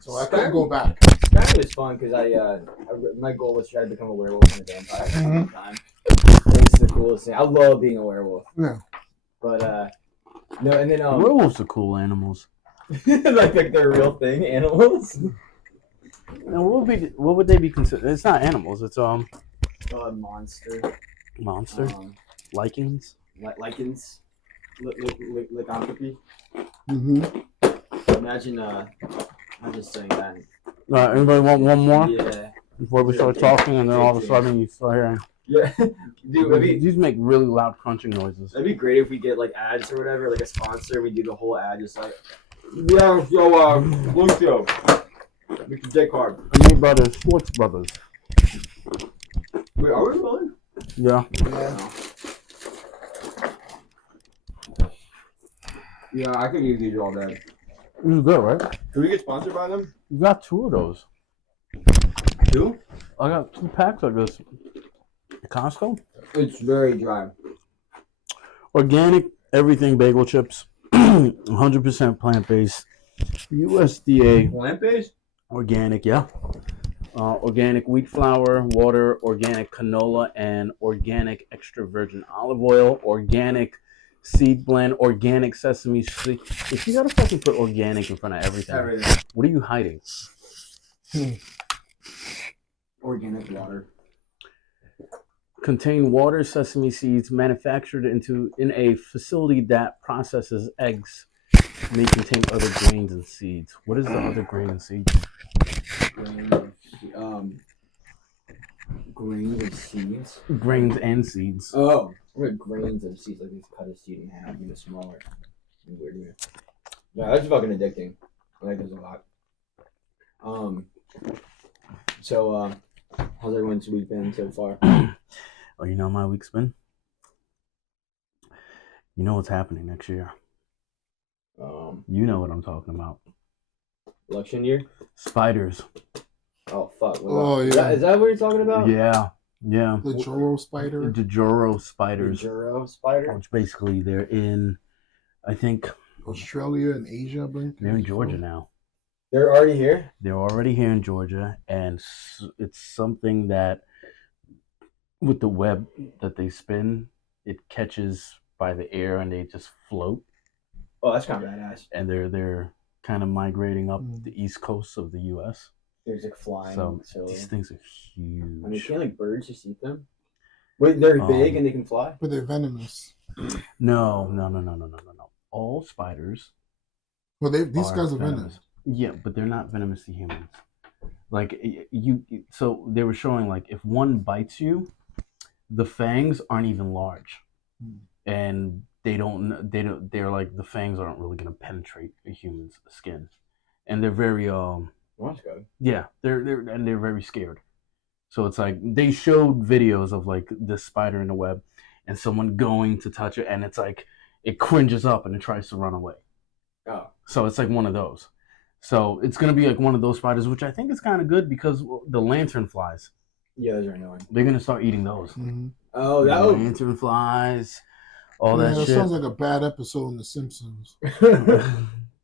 So I couldn't go back. That was fun because my goal was to try to become a werewolf and a vampire at the same time. It's the coolest thing. I love being a werewolf. Yeah. But no, and then werewolves are cool animals. like they're real thing animals. Now, what would they be considered? It's not animals. It's Monster. Lichens. Lichens. Lycanthropy. Mm-hmm. Imagine saying that. Anybody want one more? Yeah. Before we start talking, and then all of a sudden you start hearing. Yeah. Dude, these make really loud crunching noises. That'd be great if we get like ads or whatever, like a sponsor. We do the whole ad just like, yeah, so look yo, Mr. J Card. Me brothers, Sports Brothers. Wait, are we rolling? Yeah. Yeah, I could use these all day. This is good, right? Can we get sponsored by them? You got 2 of those. 2? I got 2 packs of this. Costco. It's very dry. Organic everything bagel chips. 100% plant-based. USDA. Plant-based? Organic, yeah. Organic wheat flour, water, organic canola, and organic extra virgin olive oil. Organic seed blend, organic sesame seed. If you gotta fucking put organic in front of everything. What are you hiding? Organic water. Contain water, sesame seeds, manufactured in a facility that processes eggs. May contain other grains and seeds. What is the other grain and seeds? Grains and seeds. Grains and seeds. Oh, what grains and seeds? Like, cut a seed in half, even smaller. Weird. Yeah, that's fucking addicting. I like this a lot. So, how's everyone's week been so far? Oh, you know how my week's been? You know what's happening next year. You know what I'm talking about. Election year? Spiders. Oh, fuck. Yeah. Is that what you're talking about? Yeah. The Joro spider. The Joro spiders. The Joro spider? Which basically they're in, I think. Australia and Asia, I think. They're in Georgia now. They're already here? They're already here in Georgia. And it's something that, with the web that they spin, it catches by the air and they just float. Oh, that's kind of badass. And they're kind of migrating up the east coast of the U.S. There's like flying. So these things are huge. I mean, can't like birds just eat them? Wait, they're big and they can fly? But they're venomous. No. All spiders. Well, these guys are venomous. Yeah, but they're not venomous to humans. Like so they were showing like if one bites you, the fangs aren't even large, and they're like the fangs aren't really gonna penetrate a human's skin, and they're very That's good. Yeah, they're very scared. So it's like they showed videos of like this spider in the web, and someone going to touch it, and it's like it cringes up and it tries to run away. Oh. So it's like one of those. So it's gonna be like one of those spiders, which I think is kind of good because the lantern flies. Yeah, those are annoying. They're gonna start eating those. Mm-hmm. Oh, that lantern flies, all that shit. That sounds like a bad episode in The Simpsons.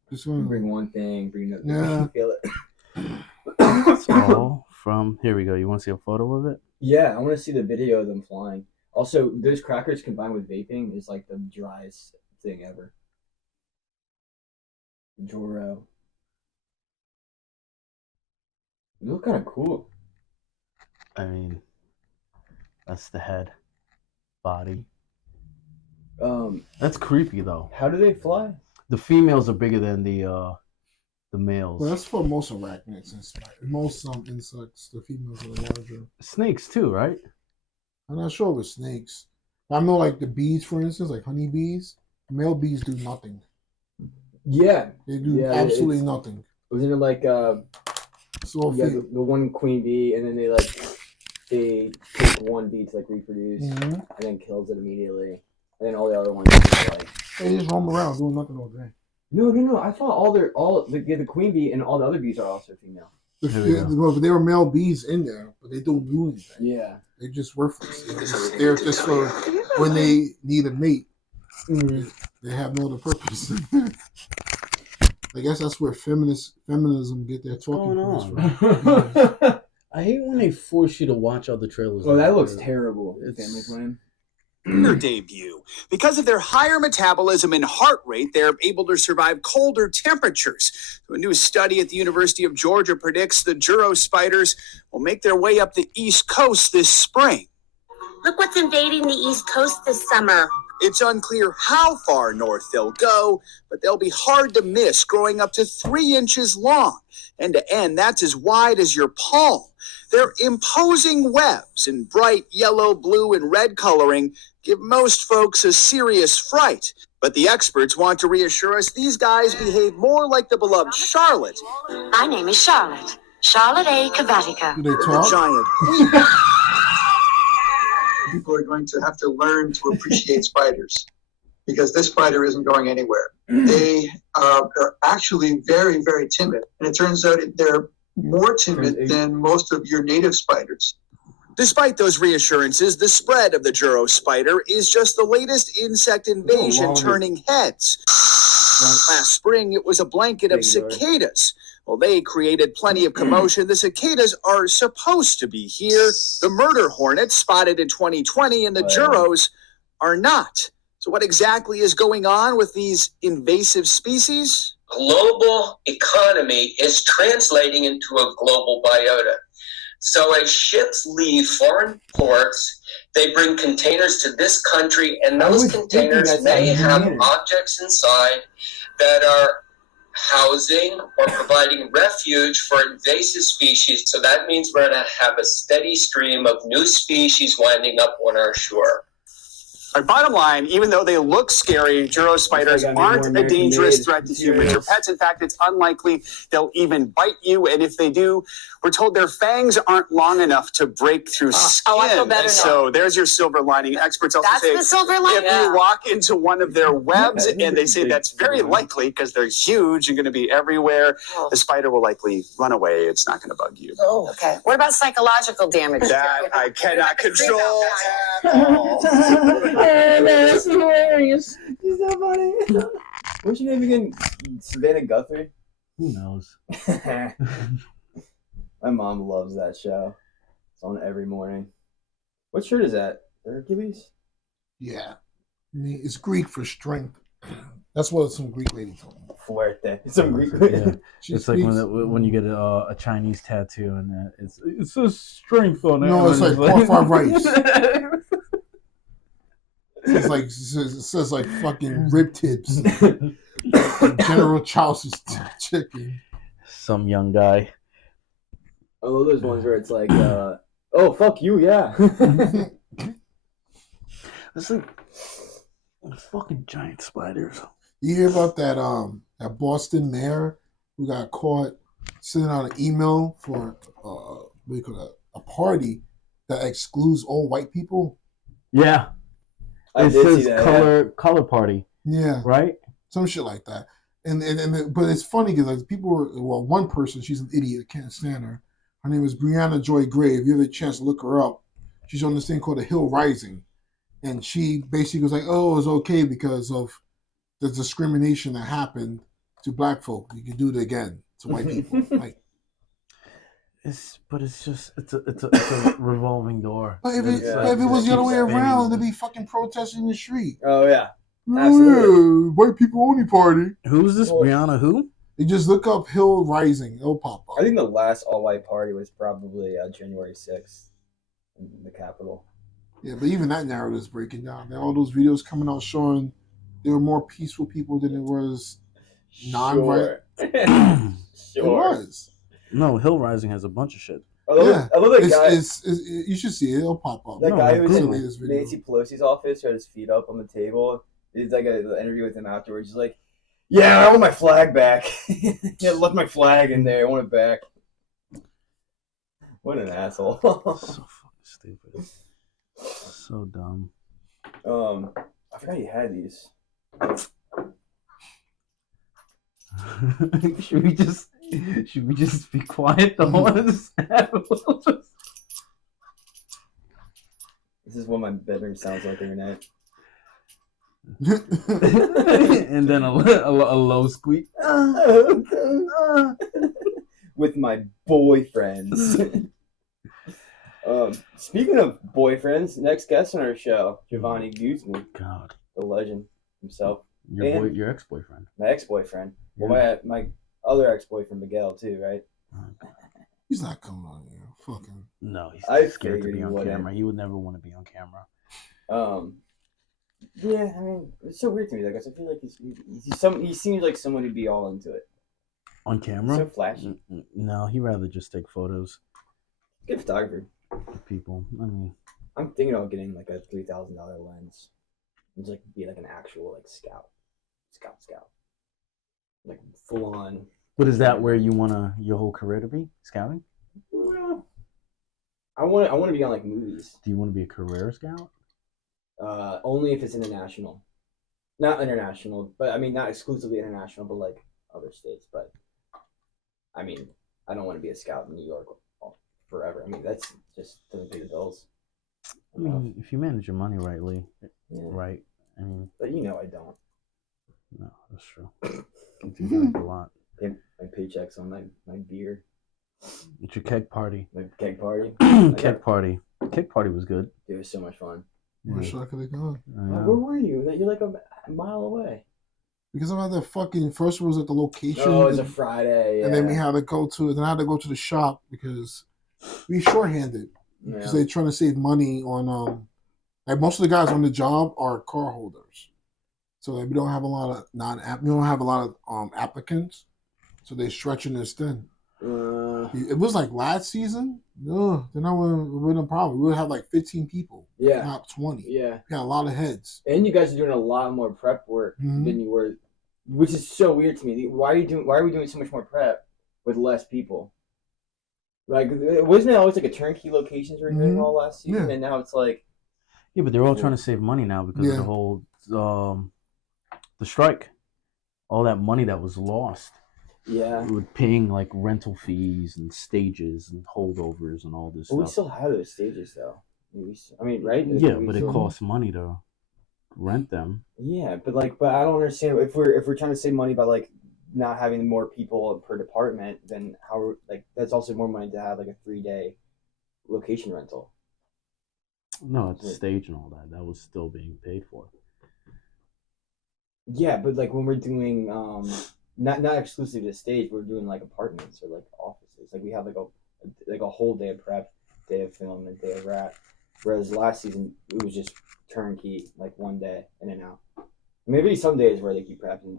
Just want to bring one thing, bring another. Yeah. Feel it. So from here we go. You want to see a photo of it? Yeah, I want to see the video of them flying. Also, those crackers combined with vaping is like the driest thing ever. Joro. You look kind of cool. I mean, that's the head, body. That's creepy though. How do they fly? The females are bigger than the males. Well, that's for most arachnids and spiders. Most insects, the females are larger. Snakes too, right? I'm not sure with snakes. I know, like the bees, for instance, like honeybees. Male bees do nothing. Yeah, they do absolutely nothing. Wasn't it like so the one queen bee, and then they take one bee to like reproduce, and then kills it immediately, and then all the other ones just like they just roam around doing nothing all day. No. I thought the queen bee and all the other bees are also female. There were male bees in there, but they don't do anything. Yeah, they're just worthless. They're just for when they need a mate. They have no other purpose. I guess that's where feminism get their talking going points on? from. I hate when they force you to watch other trailers. Well, that looks It's- terrible. Family Plan. Their debut. Because of their higher metabolism and heart rate, they're able to survive colder temperatures. A new study at the University of Georgia predicts the Juro spiders will make their way up the East Coast this spring. Look what's invading the East Coast this summer. It's unclear how far north they'll go, but they'll be hard to miss, growing up to 3 inches long. End to end, that's as wide as your palm. Their imposing webs in bright yellow, blue, and red coloring give most folks a serious fright. But the experts want to reassure us these guys behave more like the beloved Charlotte, My name is Charlotte. Charlotte A. Cavatica. Do they the talk? giant queen. People are going to have to learn to appreciate spiders because this spider isn't going anywhere. They are actually very, very timid. And it turns out they're more timid than most of your native spiders. Despite those reassurances, the spread of the Juro spider is just the latest insect invasion turning heads. Last spring, it was a blanket of cicadas. Well, they created plenty of commotion. The cicadas are supposed to be here. The murder hornets spotted in 2020 and the Juros are not. So what exactly is going on with these invasive species? Global economy is translating into a global biota. So as ships leave foreign ports, they bring containers to this country, and those containers may have objects inside that are housing or providing refuge for invasive species. So that means we're going to have a steady stream of new species winding up on our shore. Our bottom line, even though they look scary, Juro spiders aren't a dangerous threat to humans or pets. In fact, it's unlikely they'll even bite you. And if they do, we're told their fangs aren't long enough to break through skin. I feel better now. So there's your silver lining. Experts also That's say the silver lining. if you walk into one of their webs, and they say that's very likely because they're huge and going to be everywhere, the spider will likely run away. It's not going to bug you. Oh, okay. What about psychological damage? That I cannot control at all. That's hilarious. He's so funny. What's your name again? Savannah Guthrie? Who knows? My mom loves that show. It's on every morning. What shirt is that? Hercules? Yeah. I mean, it's Greek for strength. That's what some Greek lady told me. Fuerte. Some Greek. Yeah. She It's like speaks- when you get a Chinese tattoo and it says strength on it. No, it's and like pork fried rice. It says like fucking rib tips. General Chow's chicken. Some young guy. I love those ones where it's like, oh, fuck you, yeah. It's like fucking giant spiders. You hear about that that Boston mayor who got caught sending out an email for what do you call that? A party that excludes all white people? Yeah. I It did says see that. color party, Yeah. right? Some shit like that. But it's funny because like people were one person, she's an idiot, can't stand her. Her name is Brianna Joy Gray. If you have a chance to look her up, she's on this thing called The Hill Rising. And she basically was like, oh, it's okay because of the discrimination that happened to black folk. You can do it again to white people. Like, It's a revolving door. but if It's it was the other way keeps around, spinning. they'd be fucking protesting in the street. Oh, yeah. Yeah, Absolutely. white people only party. Who's this? Well- Brianna who? You just look up Hill Rising. It'll pop up. I think the last all-white party was probably January 6th in the Capitol. Yeah, but even that narrative is breaking down. There are all those videos coming out showing there were more peaceful people than it was non-violent. Sure. It Sure. was. No, Hill Rising has a bunch of shit. I love that guy. It's, you should see it. It'll pop up. That No, guy who was Google in this video. Nancy Pelosi's office, who had his feet up on the table. It's like an interview with him afterwards. He's like, "Yeah, I want my flag back. Yeah, left my flag in there. I want it back." What an asshole. So fucking stupid. So dumb. I forgot he had these. should we just be quiet the whole of this episode? This is what my bedroom sounds like every night. And then a low squeak. With my boyfriends. Speaking of boyfriends, next guest on our show, Giovanni Guzman, God, the legend himself. your ex-boyfriend. My ex-boyfriend. Well, my other ex-boyfriend, Miguel, too, right? He's not coming on here. Fucking. No, he's I scared to figured be he on wouldn't. camera. He would never want to be on camera. Yeah, I mean, it's so weird to me. Like, I feel like he seems like someone who'd be all into it. On camera? So flashy. No, he'd rather just take photos Good photographer. of people. I mean, I'm thinking about getting like a $3,000 lens. It's like be like an actual like scout, like full on. but is that where you want your whole career to be? Scouting? Well, I want to be on like movies. Do you want to be a career scout? Only if it's international, not international, but I mean not exclusively international, but like other states. But I mean, I don't want to be a scout in New York forever. I mean, that's just doesn't pay the bills. I mean, if you manage your money rightly, Yeah. right? I mean, But you know, I don't. no, that's true. You drink a lot. Pay my paychecks on my beer, It's your keg party. my keg party. Keg party. Keg party was good. It was so much fun. Wish I could have gone. I Where know. were you? You're like a mile away. Because I'm at the fucking first one was at the location. Oh, it's a Friday. Yeah. And then we had to go to then I had to go to the shop because we shorthanded. Yeah. Because they're trying to save money on like most of the guys on the job are car holders. So like, we don't have a lot of applicants. So they're stretching this thin. It was like last season. No, then I wouldn't have problem. We would have like 15 people. Yeah. Not 20. Yeah. We got a lot of heads. And you guys are doing a lot more prep work than you were, which is so weird to me. Why are we doing so much more prep with less people? Like, wasn't it always like a turnkey locations we were doing all last season, and now it's like, Yeah, but they're all trying to save money now because of the whole the strike. All that money that was lost. yeah. With paying like rental fees and stages and holdovers and all this But we stuff. still have those stages though. I mean, right? Yeah, but it costs money to rent them. Yeah, but I don't understand if we're trying to save money by like not having more people per department, then how like that's also more money to have like a 3-day location rental. No, it's stage and all that. That was still being paid for. Yeah, but like when we're doing not exclusively the stage, we're doing like apartments or like offices. Like we have like a whole day of prep, day of film, and day of wrap. Whereas last season it was just turnkey, like one day in and out. Maybe some days where they keep prepping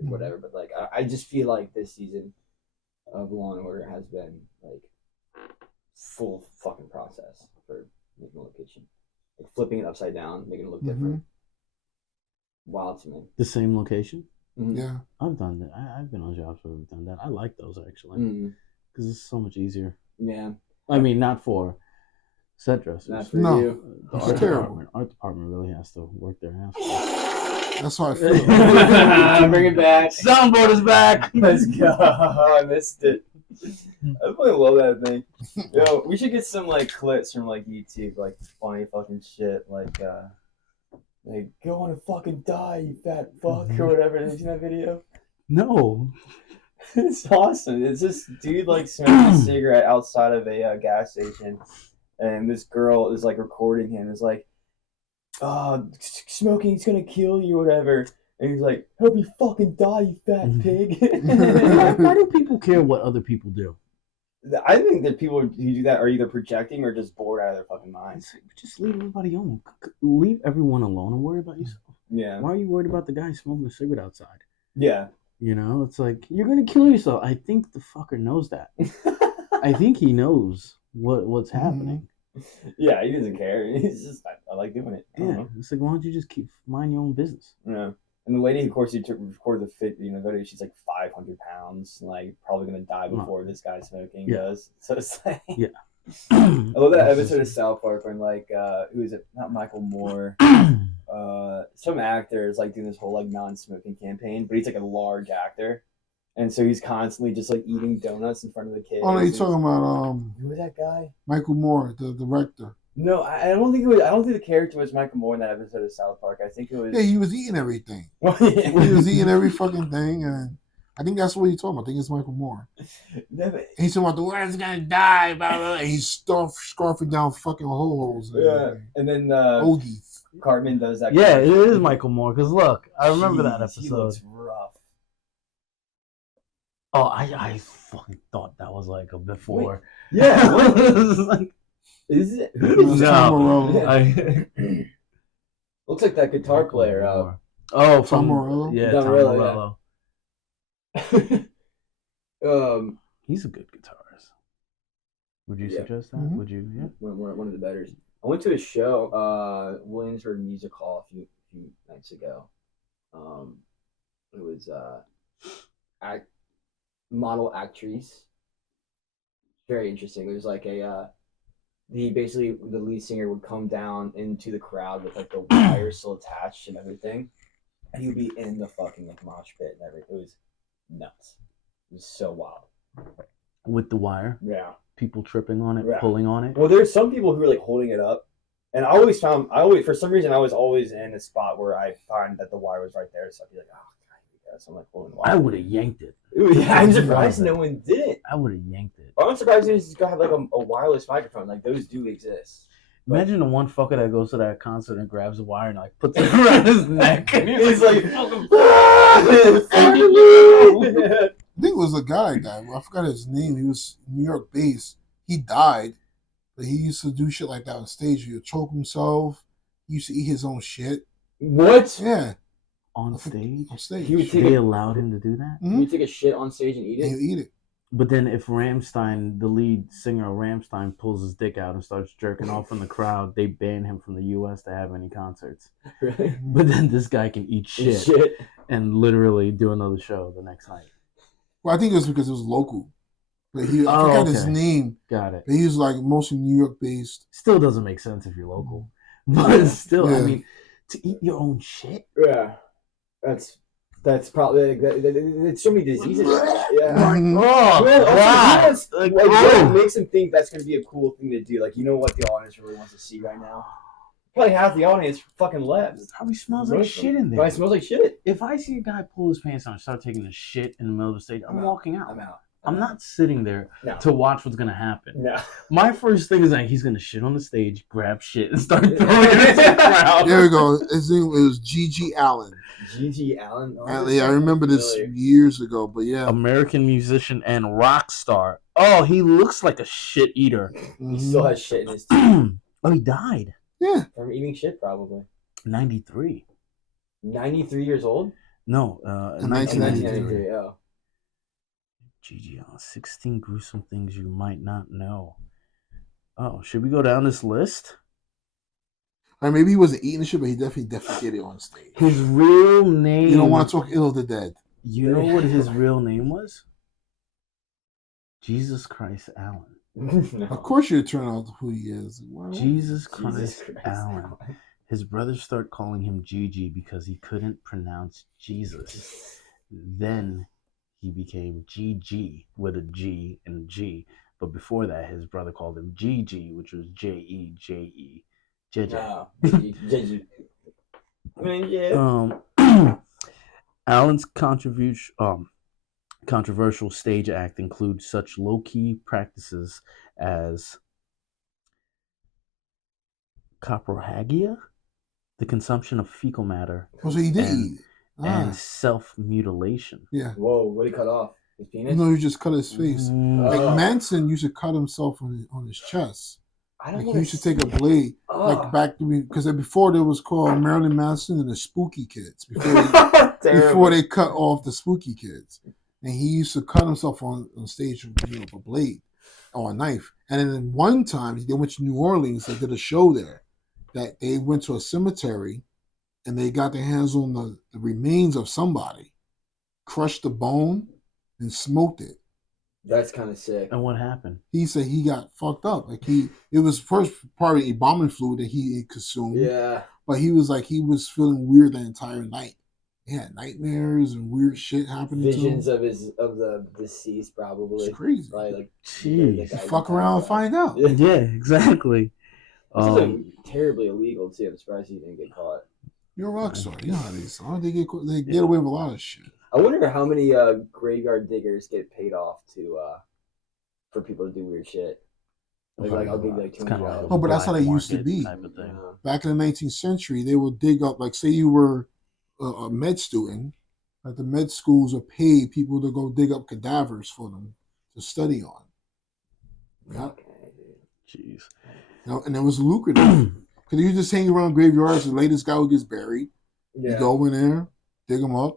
whatever, but like I just feel like this season of Law and Order has been like full fucking process for making a location, like flipping it upside down, making it look different. Wild to me. The same location? Yeah. I've done that. I've been on jobs where we've done that. I like those actually because it's so much easier. Yeah. I mean, not for set dressers. Not for you. The art department really has to work their ass off. That's how I feel. Bring it back. Soundboard is back. Let's go. I missed it. I fucking love that thing. Yo, we should get some like clips from like YouTube, like funny fucking shit, like go on and fucking die, you fat fuck, or whatever. Have you seen that video? No. It's awesome. It's this dude like smoking a cigarette outside of a gas station, and this girl is like recording him. Is like, smoking's gonna kill you, or whatever. And he's like, "Help me fucking die, you fat pig." Why do people care what other people do? I think that people who do that are either projecting or just bored out of their fucking minds. Just leave everybody alone. Leave everyone alone and worry about yourself. Yeah. Why are you worried about the guy smoking a cigarette outside? Yeah. You know, it's like, you're going to kill yourself. I think the fucker knows that. I think he knows what's happening. Yeah, he doesn't care. He's just, I like doing it. Yeah. It's like, why don't you just mind your own business? Yeah. And the lady, of course, who recorded the video, she's like 500 pounds, like probably gonna die before this guy smoking does. So it's like, I love that episode of South Park when like, who is it? Not Michael Moore. Some actor is like doing this whole like non-smoking campaign, but he's like a large actor, and so he's constantly just like eating donuts in front of the kids. Oh no, you're talking about who is that guy? Michael Moore, the director. No, I don't think it was. I don't think the character was Michael Moore in that episode of South Park. I think it was. Yeah, he was eating everything. Yeah. He was eating every fucking thing, and I think that's what he's talking about. I think it's Michael Moore. And he's talking about the world's gonna die, blah, blah, blah. And he's scarfing down fucking holes. And then Ogies. Cartman does that. Yeah, it is Michael Moore. Because look, I remember that Jeez, He episode. looks rough. Oh, I fucking thought that was like a before. Yeah. Like, Is it? Tom Morello. I, Looks like that guitar player. Oh, Tom Morello? Yeah, Tom Tom Morello, Morello. He's a good guitarist. Would you Yeah. suggest that? Mhm. Would you? Yeah. one of the betters. I went to a show, Williamsburg Music Hall a few nights ago. It was model actrice. Very interesting. It was like the lead singer would come down into the crowd with like the wire still attached and everything, and he would be in the fucking like mosh pit and everything. It was nuts. It was so wild. With the wire, Yeah. people tripping on it, Yeah. pulling on it. Well, there's some people who are like holding it up, and I always for some reason I was always in a spot where I find that the wire was right there, so I'd be like, oh, God, so I'm like holding the wire. I would have yanked it. Yeah, I'm surprised no one did. I would have yanked it. I'm surprised you just got like a wireless microphone. Like those do exist. Imagine the one fucker that goes to that concert and grabs a wire and like puts it around his neck, and he's like, I think it was a guy that I forgot his name. He was New York based. He died, but he used to do shit like that on stage. He would choke himself. He used to eat his own shit. What? Yeah, on stage. on stage. He would take They a, allowed him to do that. you take a shit on stage and eat And it. he'll eat it. But then if Rammstein, the lead singer of Rammstein, pulls his dick out and starts jerking off in the crowd, they ban him from the U.S. to have any concerts. Really? But then this guy can eat shit and literally do another show the next night. Well, I think it was because it was local. But I forgot his okay. name. Got it. But he was like mostly New York based. Still doesn't make sense if you're local. But still, I Yeah. mean, to eat your own shit? Yeah. That's probably it's so many diseases. Yeah. Oh, Well, God. also, like, what makes him think that's going to be a cool thing to do? Like, you know what the audience really wants to see right now? Probably half the audience fucking left. It probably smells like shit in there. Probably smells like shit. If I see a guy pull his pants down and start taking a shit in the middle of the stage, I'm walking out. I'm out. I'm not sitting there No. to watch what's gonna happen. No. My first thing is like he's gonna shit on the stage, grab shit, and start throwing it into the crowd. There we go. His name was G.G. Allen. G.G. Allen. I remember this years ago, but yeah. American musician and rock star. Oh, he looks like a shit eater. He still has shit in his teeth. Oh, he died. Yeah. From eating shit, probably. 93. 93 years old? No, In 1993. Oh. GG, 16 gruesome things you might not know. Oh, should we go down this list? Or maybe he wasn't eating shit, but he definitely defecated on stage. His real name. You don't want to talk ill of the dead. You know what his real name was? Jesus Christ Allen. No. Of course, you turn out who he is. Wow. Jesus Christ Allen. His brothers start calling him Gigi because he couldn't pronounce Jesus. Then he became GG with a G and a G. But before that, his brother called him GG, which was Jeje. Jeje. No. Gigi. I mean, yeah. Allen's controversial stage act includes such low-key practices as coprohagia, the consumption of fecal matter, Oh, so he did and- eat. and self-mutilation. Yeah. Whoa, what did he cut off? His penis? No, he just cut his face. Like Oh. Manson used to cut himself on his chest. I don't Like want he used to take a blade. Like back to me, because before there was called Marilyn Manson and the Spooky Kids. Before they cut off the Spooky Kids. And he used to cut himself on stage with a blade or a knife. And then one time they went to New Orleans, they did a show there. That they went to a cemetery and they got their hands on the remains of somebody, crushed the bone, and smoked it. That's kind of sick. And what happened? He said he got fucked up. Like it was first probably embalming fluid that he consumed. Yeah. But he was feeling weird the entire night. He had nightmares and weird shit happening Visions to him. of the deceased, probably. It's crazy. Probably like Jeez. You fuck around and find out. Yeah, exactly. This is like terribly illegal too. I'm surprised he didn't get caught. You're a rock star. You know how these are. They get away with a lot of shit. I wonder how many graveyard diggers get paid off to for people to do weird shit. Like I'll give you like $200. Oh, but that's how they used to be. Back in the 19th century, they would dig up, like, say you were a med student, like the med schools would pay people to go dig up cadavers for them to study on. Yeah. Okay, dude. Jeez. You know, and it was lucrative. Because you just hang around graveyards, the latest guy who gets buried, you go in there, dig him up,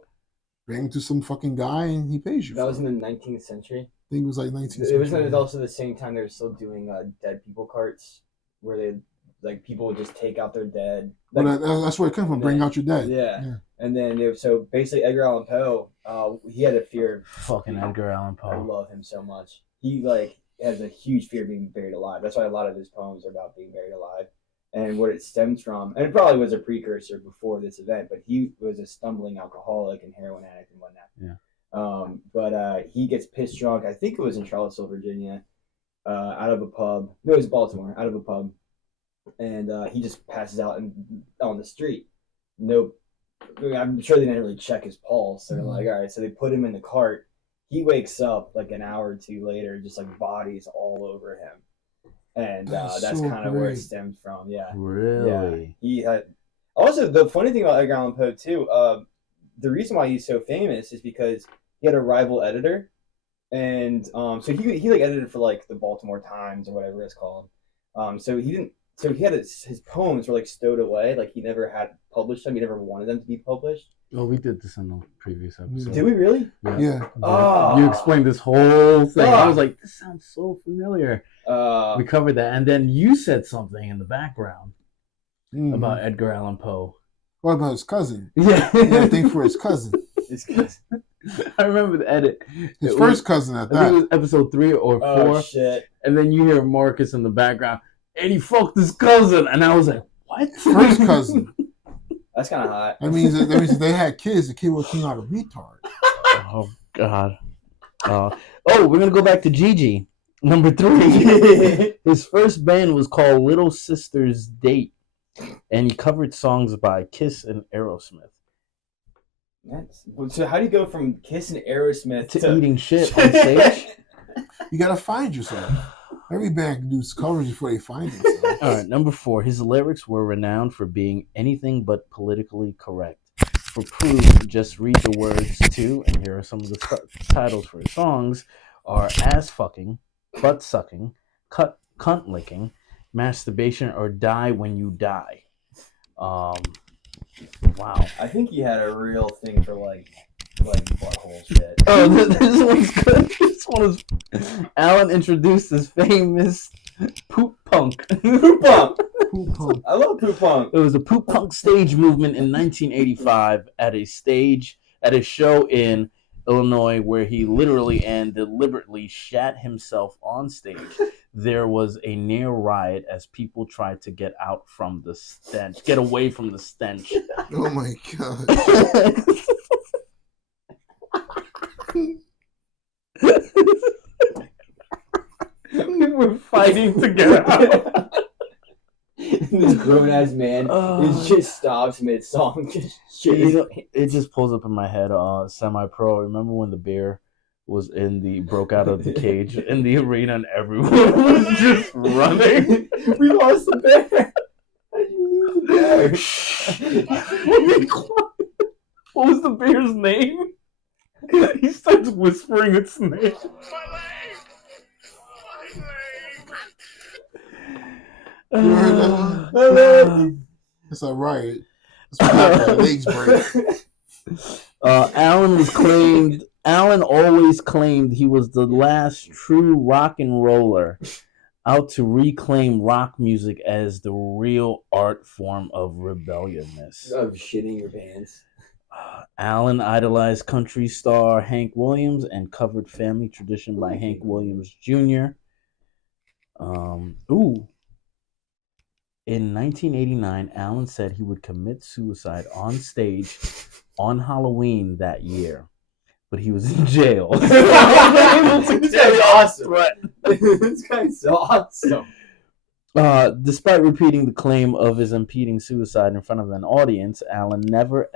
bring him to some fucking guy, and he pays you. That was in the 19th century. I think it was like 19th century. It was also the same time they were still doing dead people carts, where they like people would just take out their dead. Like, well, that's where it comes from. Bring out your dead. Yeah. And then so basically Edgar Allan Poe, he had a fear of fucking Edgar Allan Poe. I love him so much. He like has a huge fear of being buried alive. That's why a lot of his poems are about being buried alive. And what it stems from, and it probably was a precursor before this event, but he was a stumbling alcoholic and heroin addict and whatnot. Yeah. But he gets pissed drunk. I think it was in Charlottesville, Virginia, out of a pub. No, it was Baltimore, out of a pub, and he just passes out on the street. Nope. I'm sure they didn't really check his pulse. They're like, all right, so they put him in the cart. He wakes up like an hour or two later, just like bodies all over him. And that's so kind of where it stemmed from. Yeah. Really? Yeah. He had. Also, the funny thing about Edgar Allan Poe too, the reason why he's so famous is because he had a rival editor, and so he like edited for like the Baltimore Times or whatever it's called. So he didn't. So he had his poems were like stowed away, like he never had published them. He never wanted them to be published. Oh, we did this in the previous episode. Did we really? Yeah. Oh. You explained this whole thing. I was like, this sounds so familiar. We covered that, and then you said something in the background about Edgar Allan Poe. What about his cousin? Yeah, I think for his cousin. His cousin. I remember the edit. His first cousin at that. I think it was episode 3 or 4. Oh shit! And then you hear Marcus in the background, and he fucked his cousin, and I was like, what? First cousin. That's kind of hot. That means if they had kids, the kid would came out a retard. Oh God. We're gonna go back to Gigi. Number 3. His first band was called Little Sisters Date, and he covered songs by Kiss and Aerosmith. So how do you go from Kiss and Aerosmith to eating shit on stage? You gotta find yourself. Every band can do covers before they find themselves. All right, number 4. His lyrics were renowned for being anything but politically correct. For proof, just read the words to, and here are some of the titles for his songs, are Ass Fucking, Butt Sucking, Cunt Licking, Masturbation, or Die When You Die. Wow. I think he had a real thing for like butthole shit. Oh, this one's good. This one is. Alan introduced his famous poop punk. Poop punk. Poop punk. I love poop punk. It was a poop punk stage movement in 1985 at a show in Illinois where he literally and deliberately shat himself on stage. There was a near riot as people tried to get away from the stench. Oh my God. We were fighting to get out. This grown ass man just stops mid song. It just pulls up in my head. Semi-pro. Remember when the bear was broke out of the cage in the arena and everyone was just running? We lost the bear. How did you lose the bear? What was the bear's name? He starts whispering its name. You heard that one? It's a riot. That's what happened. Legs break. Alan always claimed he was the last true rock and roller out to reclaim rock music as the real art form of rebelliousness. Of shitting your pants. Alan idolized country star Hank Williams and covered Family Tradition by Hank Williams Jr. In 1989, Alan said he would commit suicide on stage on Halloween that year, but he was in jail. This guy's awesome. This guy's awesome. Despite repeating the claim of his impending suicide in front of an audience, Allen never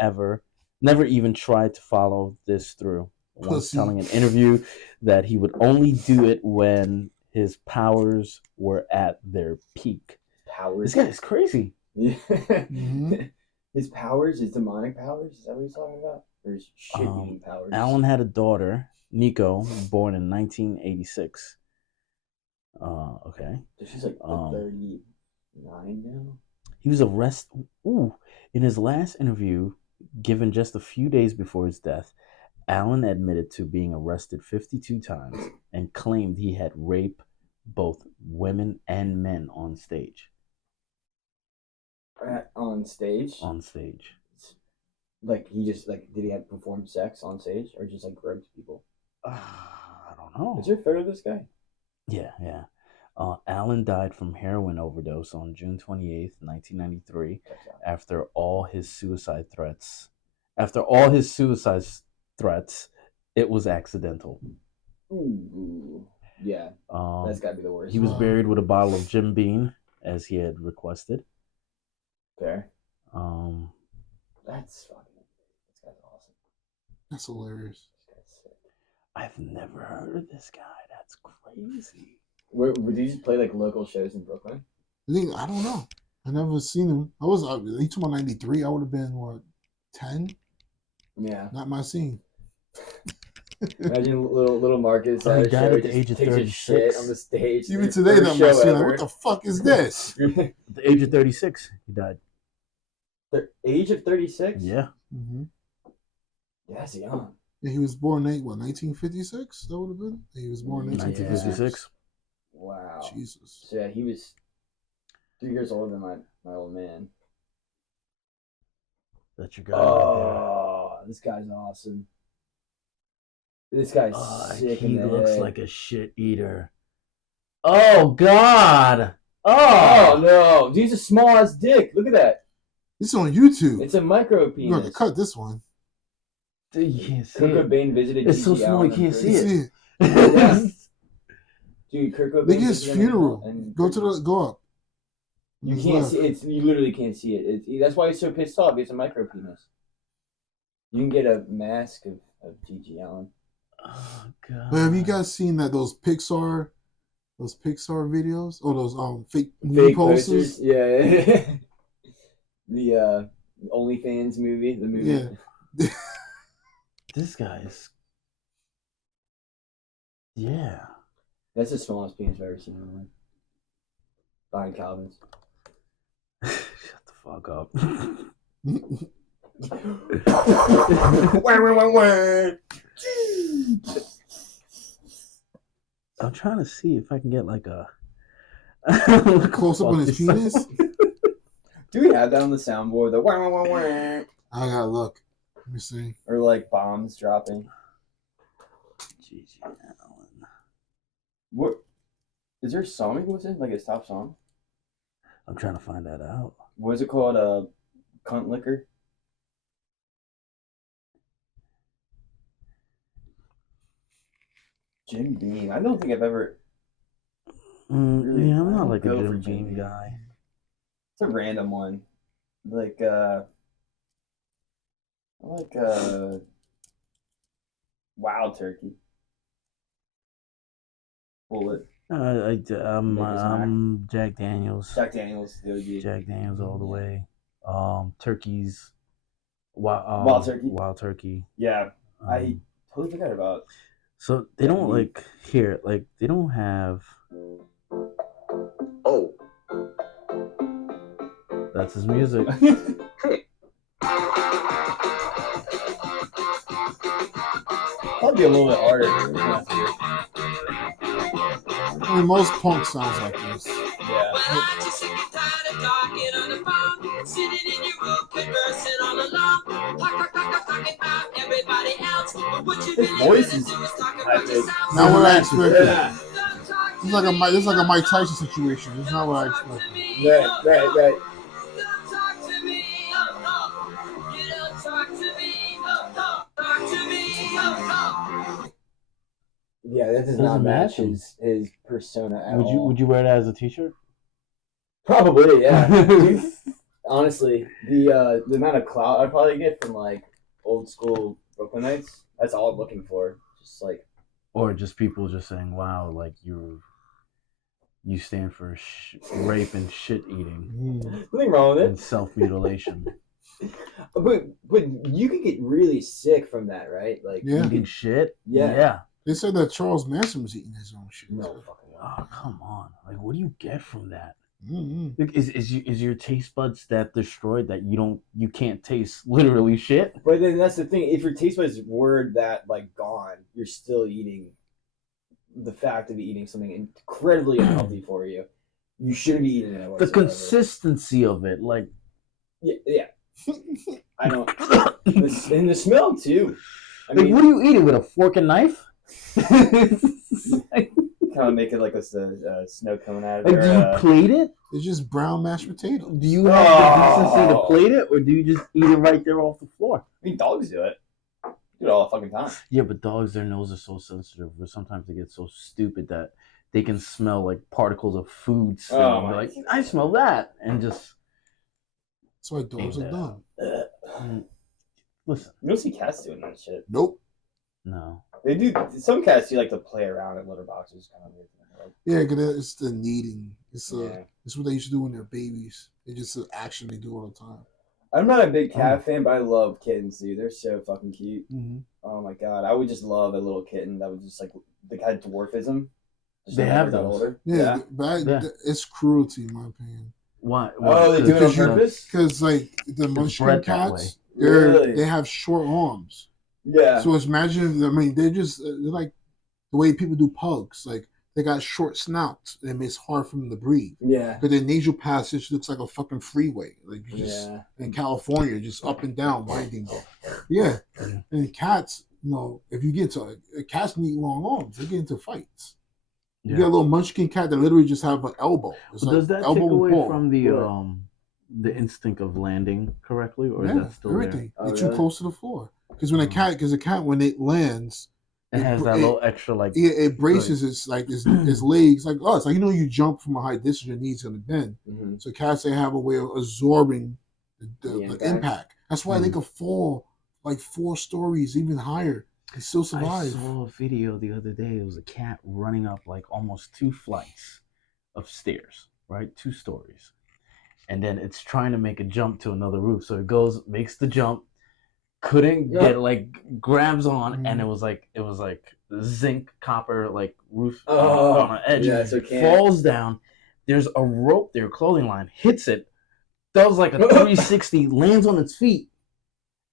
even tried to follow this through. Once Pussy. telling an interview that he would only do it when his powers were at their peak. Powers. This guy is crazy. Yeah. Mhm. His powers, his demonic powers. Is that what he's talking about? Or his shit-eating powers? Allen had a daughter, Nico, born in 1986. Okay. So she's like 39 now. He was arrested. In his last interview, given just a few days before his death, Allen admitted to being arrested 52 times and claimed he had raped both women and men on stage. On stage? On stage. Like, he just, like, did he have performed sex on stage? Or just, like, raped people? I don't know. Is there a photo of this guy? Yeah. Allen died from heroin overdose on June 28th, 1993, after all his suicide threats. It was accidental. Ooh. Yeah. That's got to be the worst. He was buried with a bottle of Jim Beam, as he had requested. Fair. That's fucking. This guy's awesome. That's hilarious. This guy's sick. I've never heard of this guy. That's crazy. Would you just play like local shows in Brooklyn? I don't know. I never seen him. He took my 93. I would have been, what, 10? Yeah. Not my scene. Imagine little Marcus he died at the age of takes his 36. shit on the stage. Even today, not my scene. Like, what the fuck is this? At the age of 36, he died. The age of 36? Yeah. Mm-hmm. Yeah, that's young. Yeah, he was born 1956? That would have been? He was born in 1956. Wow. Jesus. So yeah, he was 3 years older than my old man. That's your guy. Oh, this guy's awesome. This guy's sick. He looks like a shit eater. Oh God! Oh no, he's a small ass dick. Look at that. This is on YouTube. It's a micro penis. You have to cut this one. Dude, you can't see Kurt it. Cobain visited. It's so Gigi small you Allen can't in see prison. it. Yeah. Dude, Kurt Cobain. Look at his visited him funeral. and- Go up. You His can't left. see it. You literally can't see it. That's why he's so pissed off. It's a micro penis. You can get a mask of Gigi Allen. Oh God! But have you guys seen those Pixar videos or those fake movie Fake posters? Yeah. The OnlyFans movie. The movie. Yeah. This guy's. Yeah. That's the smallest penis I've ever seen in my life. Behind Calvin's. Shut the fuck up. I'm trying to see if I can get like a Close up on his penis. Do we have that on the soundboard? The wah, wah, wah, wah. I gotta look. Let me see. Or like bombs dropping. Gigi Allen. What is there a song he was in? Like his top song? I'm trying to find that out. What is it called? Cunt Liquor? Jim Beam. I don't think I've ever. Really, yeah, I'm I not don't like a go for Jim Jim Beam Beam. guy. It's a random one. Like Wild Turkey. Bullet. I'm Jack Daniels. Jack Daniels, the OG. Jack Daniels all the way. Turkeys. Wild Turkey. Wild Turkey. Yeah, I totally forgot about. So they don't they don't have. Oh. That's his music. Probably a little bit harder. I mean, most punk sounds like this. Yeah. His voice is epic. Not what I expected. Yeah. This is like a Mike Tyson situation. It's not what I expected. Right. Yeah, that does not Doesn't match match him. his persona at all. Would you wear that as a t-shirt? Probably, yeah. Dude, honestly, the amount of clout I probably get from like old school Brooklynites, that's all I'm looking for. Just like, or just people just saying, "Wow, like you stand for rape and shit eating nothing wrong with and it. self mutilation." But you could get really sick from that, right? Like Yeah. Eating shit. Yeah. They said that Charles Manson was eating his own shit. No fucking way. Oh, come on! Like, what do you get from that? Mm-hmm. Like, is your taste buds that destroyed that you can't taste literally shit? But then that's the thing. If your taste buds were that like gone, you're still eating. The fact of eating something incredibly unhealthy for you, you shouldn't be eating it. The Whatsoever. consistency of it, like, Yeah. I don't. And the smell too. I like, mean, what are you eating with a fork and knife? Like, kind of make it like a snow cone out of do there. you plate it? It's just brown mashed potato. Do you have the decency to plate it, or do you just eat it right there off the floor? I mean, dogs do it. Do it all the fucking time. Yeah, but dogs, their nose is so sensitive, or sometimes they get so stupid that they can smell like particles of food. Still. Oh, They're my like, I smell that, and just That's why dogs are dumb. listen. You don't see cats doing that shit. Nope. No, They do. Some cats do like to play around in litter boxes, kind of weird. Like, Yeah, because it's the kneading. It's yeah. it's what they used to do when they're babies. It's just an action they do all the time. I'm not a big cat fan, but I love kittens, dude. They're so fucking cute. Mm-hmm. Oh my god, I would just love a little kitten that was just like the had dwarfism. Just They never have got those. older. Yeah, but Yeah. it's cruelty in my opinion. why? Oh, they do it on purpose. Because like the munchkin bred that way. cats, Really? they have short arms. Yeah. So it's imagine. I mean, they're like the way people do pugs. Like they got short snouts, and it's hard for them to breathe. Yeah. Because their nasal passage looks like a fucking freeway. Like you just Yeah. in California, just up and down, winding. Yeah. And cats, if you get to cats need long arms, they get into fights. You Yeah. get a little munchkin cat that literally just have an elbow. It's But like does that take elbow and away paw. from the instinct of landing correctly, or is Yeah, that still everything. Oh, They're too really? close to the floor. Because when a cat when it lands, there? It has that little extra like. it braces its like its legs like us. Like you jump from a high distance, your knees gonna bend. Mm-hmm. So cats they have a way of absorbing the impact. impact. That's why they could fall like 4 stories, even higher, and still I survive. saw a video the other day. It was a cat running up like almost 2 flights of stairs, right? 2 stories. And then it's trying to make a jump to another roof. So it makes the jump, couldn't get grabs on, and it was like zinc copper like roof on an edge. Yeah, so it can't. Falls down. There's a rope there, clothing line, hits it, does like a 360, lands on its feet,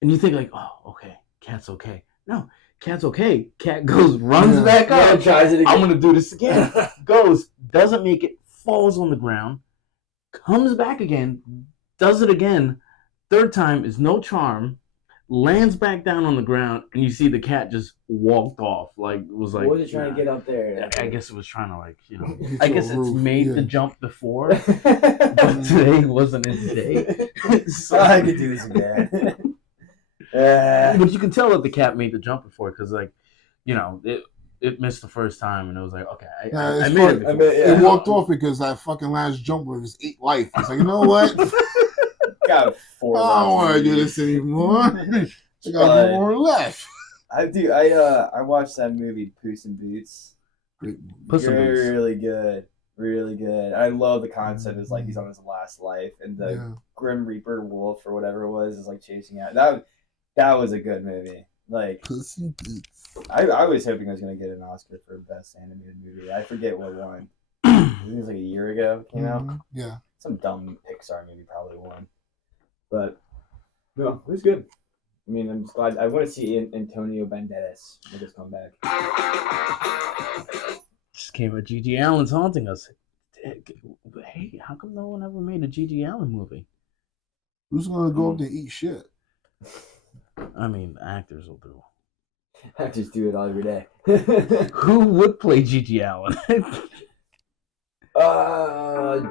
and you think like, oh, okay, cat's okay. No, cat's okay. Cat runs back up. Tries it again. I'm gonna do this again. Goes, doesn't make it, falls on the ground, comes back again, does it again. 3rd time is no charm, lands back down on the ground, and you see the cat just walked off. Like it was like. What was it trying to get up there? I guess it was trying to Get I to a guess it's roof, made yeah. the jump before, but today wasn't its day. So I could do this again. But you can tell that the cat made the jump before because, it missed the first time, and it was like, okay, I it's made it funny. before. It walked off because that fucking last jump was 8 life. It's like, you know what? Got 4. I don't want to do this anymore. I got more left. I watched that movie Puss in Boots. Puss in Boots. Really good. Really good. I love the concept. It's like he's on his last life, and the Grim Reaper wolf or whatever it was is like chasing out. That was a good movie. Like Puss in Boots. I was hoping I was gonna get an Oscar for best animated movie. I forget what won. I think it was like a year ago. It came out. Yeah. Some dumb Pixar movie probably won. But no, it was good. I mean, I'm just glad. I want to see Antonio Banderas make his comeback. Just came with G.G. Allen's haunting us. Hey, how come no one ever made a G.G. Allen movie? Who's gonna go up there and eat shit? I mean, actors will do. I just do it all every day. Who would play G.G. Allen?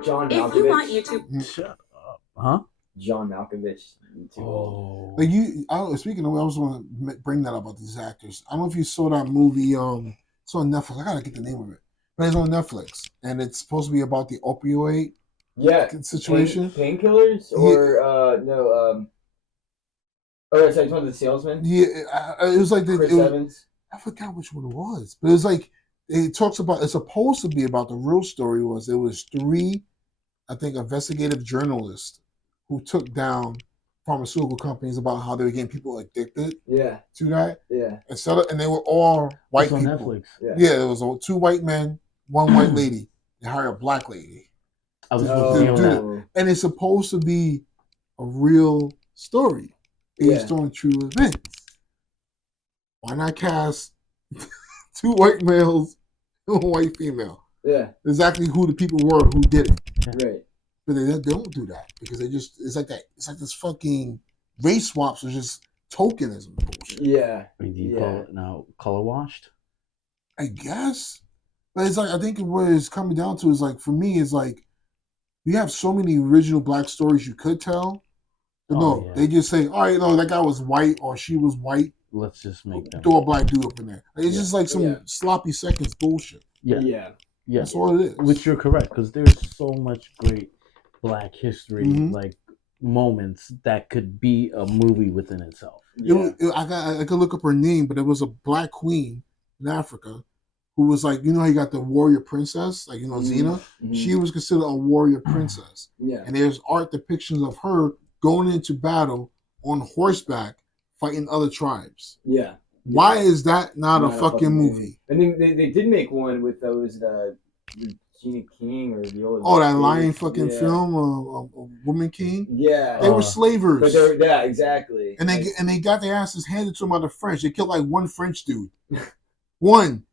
John Malkovich. If you want YouTube, Shut up. Huh? John Malkovich. Too old. Like speaking of, I was going to bring that up about these actors. I don't know if you saw that movie. It's on Netflix. I gotta get the name of it, but it's on Netflix, and it's supposed to be about the opioid Yeah. situation. Painkillers or no. Oh, sorry, one of the salesmen. Yeah, it was like Chris Evans. I forgot which one it was, but it was like it talks about. It's supposed to be about the real story. It was three, I think, investigative journalists who took down pharmaceutical companies about how they were getting people addicted. Yeah. To that. Yeah. And they were all white It's on people. Netflix. Yeah, it was 2 white men, 1 white lady. They hired a black lady. I was to supposed to be on do that. it. And it's supposed to be a real story based on true events. Why not cast 2 white males and 1 white female? Yeah. Exactly who the people were who did it. Right. But they don't do that because it's like that. It's like this fucking race swaps are just tokenism bullshit. Yeah. Do you call it now color washed? I guess. But it's like, I think what it's coming down to is like, for me, it's like, you have so many original black stories you could tell. But they just say, all right, no, that guy was white or she was white. Let's just make them. Throw a black dude up in there. It's just like some sloppy seconds bullshit. Yeah. That's all it is. Which you're correct, because there's so much great black history, like moments that could be a movie within itself. I could look up her name, but it was a black queen in Africa who was like, how you got the warrior princess, like, Xena? Mm-hmm. She was considered a warrior princess. Yeah. And there's art depictions of her going into battle on horseback fighting other tribes. Yeah. Why is that not a fucking movie? And then they did make one with those Regina King or the old. That Lion fucking film, a Woman King. Yeah, they were slavers. But exactly. And they got their asses handed to them by the French. They killed like 1 French dude, one,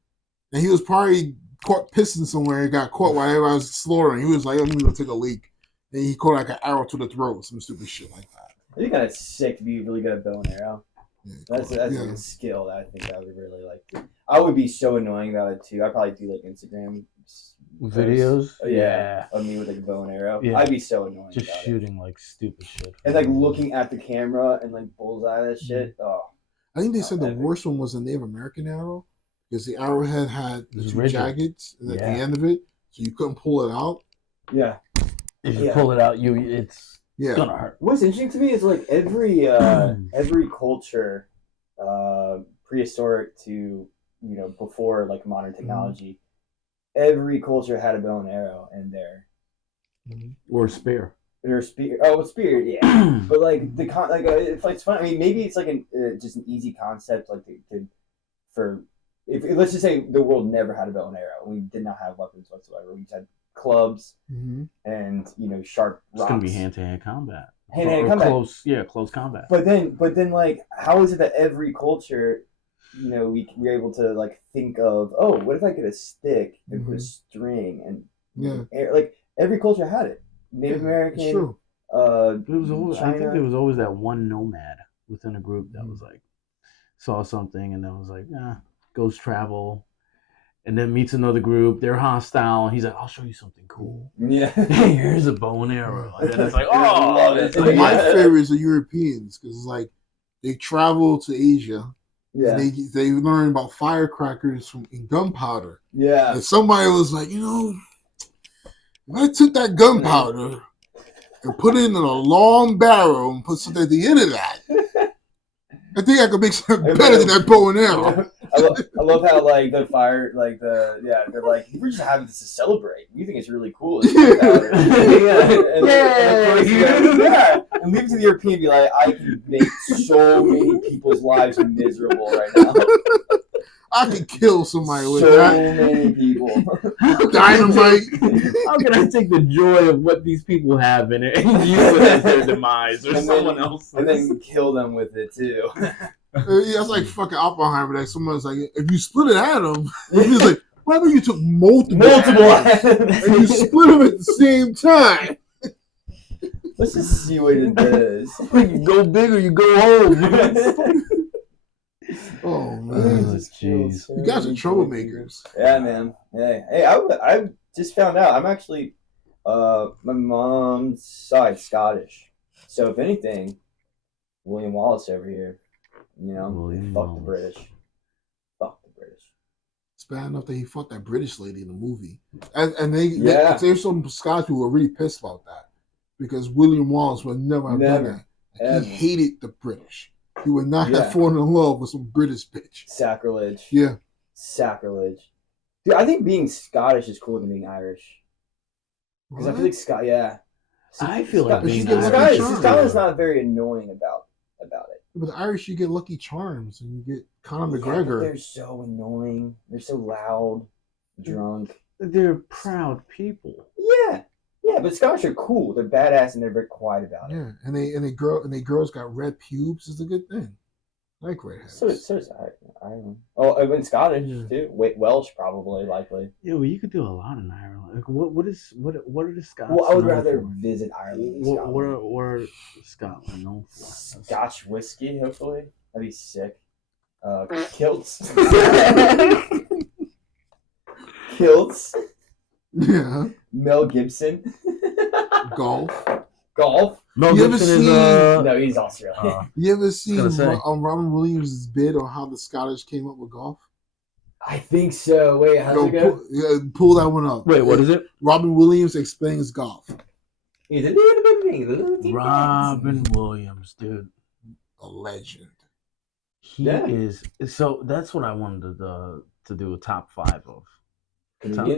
and he was probably caught pissing somewhere. He got caught while everybody was slaughtering. He was like, "I'm gonna take a leak," and he caught like an arrow to the throat, some stupid shit like that. I think that's sick to be really good at bow and arrow. Yeah, that's a skill that I think I would really like to. I would be so annoying about it too. I'd probably do like Instagram videos. Of me with like a bow and arrow. Yeah. I'd be so annoying. Just shooting like stupid shit. And like looking at the camera and like bullseye that shit. Oh. I think they said the worst one was the Native American arrow because the arrowhead had the 2 jaggeds at the end of it, so you couldn't pull it out. Yeah. If you pull it out, it's gonna hurt. What's interesting to me is like every culture, prehistoric to before like modern technology, every culture had a bow and arrow in there, or a spear. Or spear. Oh, spear. Yeah. But like it's fun. I mean, maybe it's like just an easy concept, like if let's just say the world never had a bow and arrow, we did not have weapons whatsoever. We just had clubs and sharp rocks. It's gonna be hand-to-hand combat. Hand-to-hand combat. Close combat. But then, like, how is it that every culture, we're able to like think of, oh, what if I get a stick and put a string and like every culture had it. Native American. It's true. I think there was always that one nomad within a group that was like saw something and then was like, goes travel. And then meets another group. They're hostile. And he's like, "I'll show you something cool. Yeah, hey, here's a bow and arrow." And it's like, "Oh, it's like, my favorites are Europeans because it's like they travel to Asia. Yeah, and they learn about firecrackers in gunpowder. Yeah, and somebody was like, if I took that gunpowder and put it in a long barrel and put something at the end of that, I think I could make something better than that bow and arrow." I love how like the fire, like they're like, we're just having this to celebrate. We think it's really cool. And leave it to the European and be like, I can make so many people's lives miserable right now. I could kill somebody with so that. So many people. Dynamite. How can I take the joy of what these people have in it and use it as their demise or someone else? And then kill them with it too. It's like fucking Oppenheimer. Like someone's like, if you split an atom, he's like, why don't you took multiple atoms and you split them at the same time? Let's just see what it does. You go big or you go home. Oh man, jeez! You guys are troublemakers. Yeah, man. Hey, I just found out I'm actually my mom's side Scottish. So if anything, William Wallace over here. Fuck the British. Fuck the British. bad enough that he fought that British lady in the movie, and there's some Scotch who were really pissed about that because William Wallace would never have done that. Like, he hated the British. He would not have fallen in love with some British bitch. Sacrilege. Yeah. Sacrilege. Dude, I think being Scottish is cooler than being Irish. Because I feel like I feel like being Scotland's not very annoying about it. With the Irish, you get Lucky Charms and you get Conor Yeah, McGregor. they're so annoying. They're so loud, drunk. They're proud people. Yeah, but Scottish are cool. They're badass and they're very quiet about it. Yeah, and they girls got red pubes is a good thing. I like redheads. So is Ireland. Oh, and Scottish too. Wait, Welsh probably likely. Yeah, well, you could do a lot in Ireland. Like, what are the Scots? Well, I would known rather for? visit Ireland. Than What Scotland. are Scotland known for? Scotch whiskey, hopefully. That'd be sick. Kilts. Kilts. Yeah. Mel Gibson. Golf. Golf. Mel You ever Gibson is No, he's Australian. You ever seen gonna say. Robin Williams' bid on how the Scottish came up with golf? I think so. Wait, how's it go? Pull that one up. Wait, what is it? Robin Williams explains golf. He's a little bit Robin Williams, dude. A legend. He is. So that's what I wanted to do a top 5 of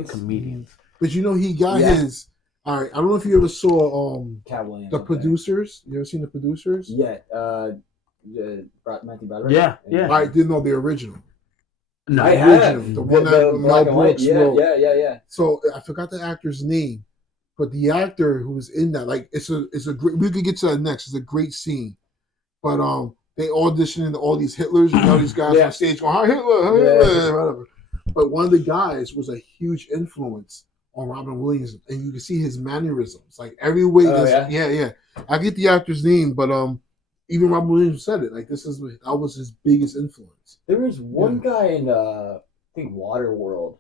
comedians. But you know, he got his. All right, I don't know if you ever saw Cat Williams. The Producers. You ever seen The Producers? Yeah. Matthew Broderick. Yeah. All right, didn't know the original. No, I have. The one that Mel Brooks wrote. Yeah. So I forgot the actor's name, but the actor who was in that, like, it's a great. We could get to that next. It's a great scene, but they auditioned all these Hitlers and all these guys on stage going, "Hi Hitler," whatever. But one of the guys was a huge influence on Robin Williams, and you can see his mannerisms, like every way. I get the actor's name, but even Robin Williams said it. Like that was his biggest influence. There was one guy in I think Waterworld.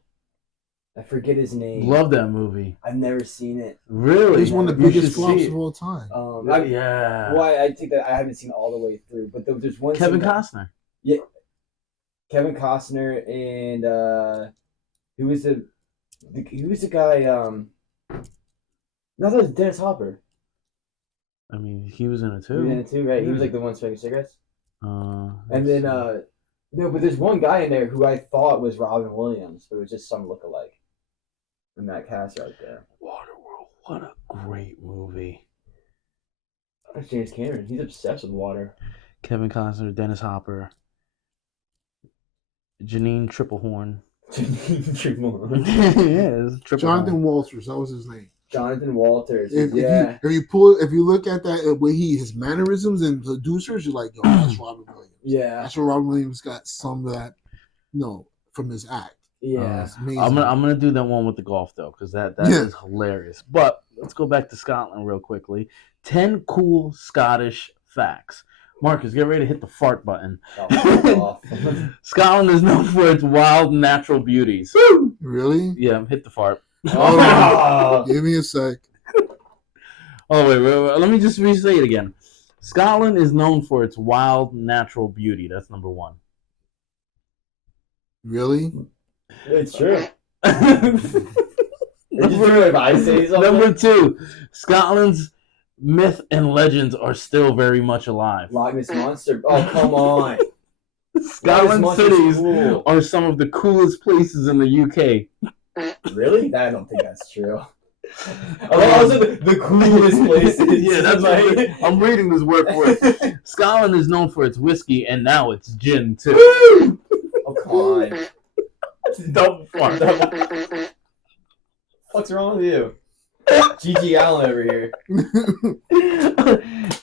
I forget his name. Love that movie. I've never seen it. Really? He's one of the biggest flops of all time. Well, I think that I haven't seen it all the way through, but there's one. Kevin Costner. Yeah, Kevin Costner and who was the guy? No, that was Dennis Hopper. I mean, he was in it too. He was in it too, right? Yeah. He was like the one smoking cigarettes. And then no, but there's one guy in there who I thought was Robin Williams, but it was just some lookalike in that cast right there. Waterworld, what a great movie. That's James Cameron. He's obsessed with water. Kevin Costner, Dennis Hopper, Janine Triplehorn. Yes, Jonathan Walters, that was his name. Jonathan Walters. If you look at that, where his mannerisms and producers, you're like, yo, that's Robin Williams. Yeah, that's where Robin Williams got some of that, from his act. Yeah, I'm gonna do that one with the golf though, because that is hilarious. But let's go back to Scotland real quickly. 10 cool Scottish facts. Marcus, get ready to hit the fart button. Scotland is known for its wild natural beauties. Really? Yeah, hit the fart. Oh, give me a sec. Oh, wait, let me just re-say it again. Scotland is known for its wild natural beauty. That's number 1. Really? It's true. Number 2, Scotland's myth and legends are still very much alive. Loch Ness Monster. Oh, come on. Scotland cities are some of the coolest places in the UK. Really? I don't think that's true. Those are the coolest places. Yeah, that's right. I'm reading this word for it. Scotland is known for its whiskey, and now it's gin, too. Oh, come on. Double fart. What's wrong with you? G.G. Allen over here.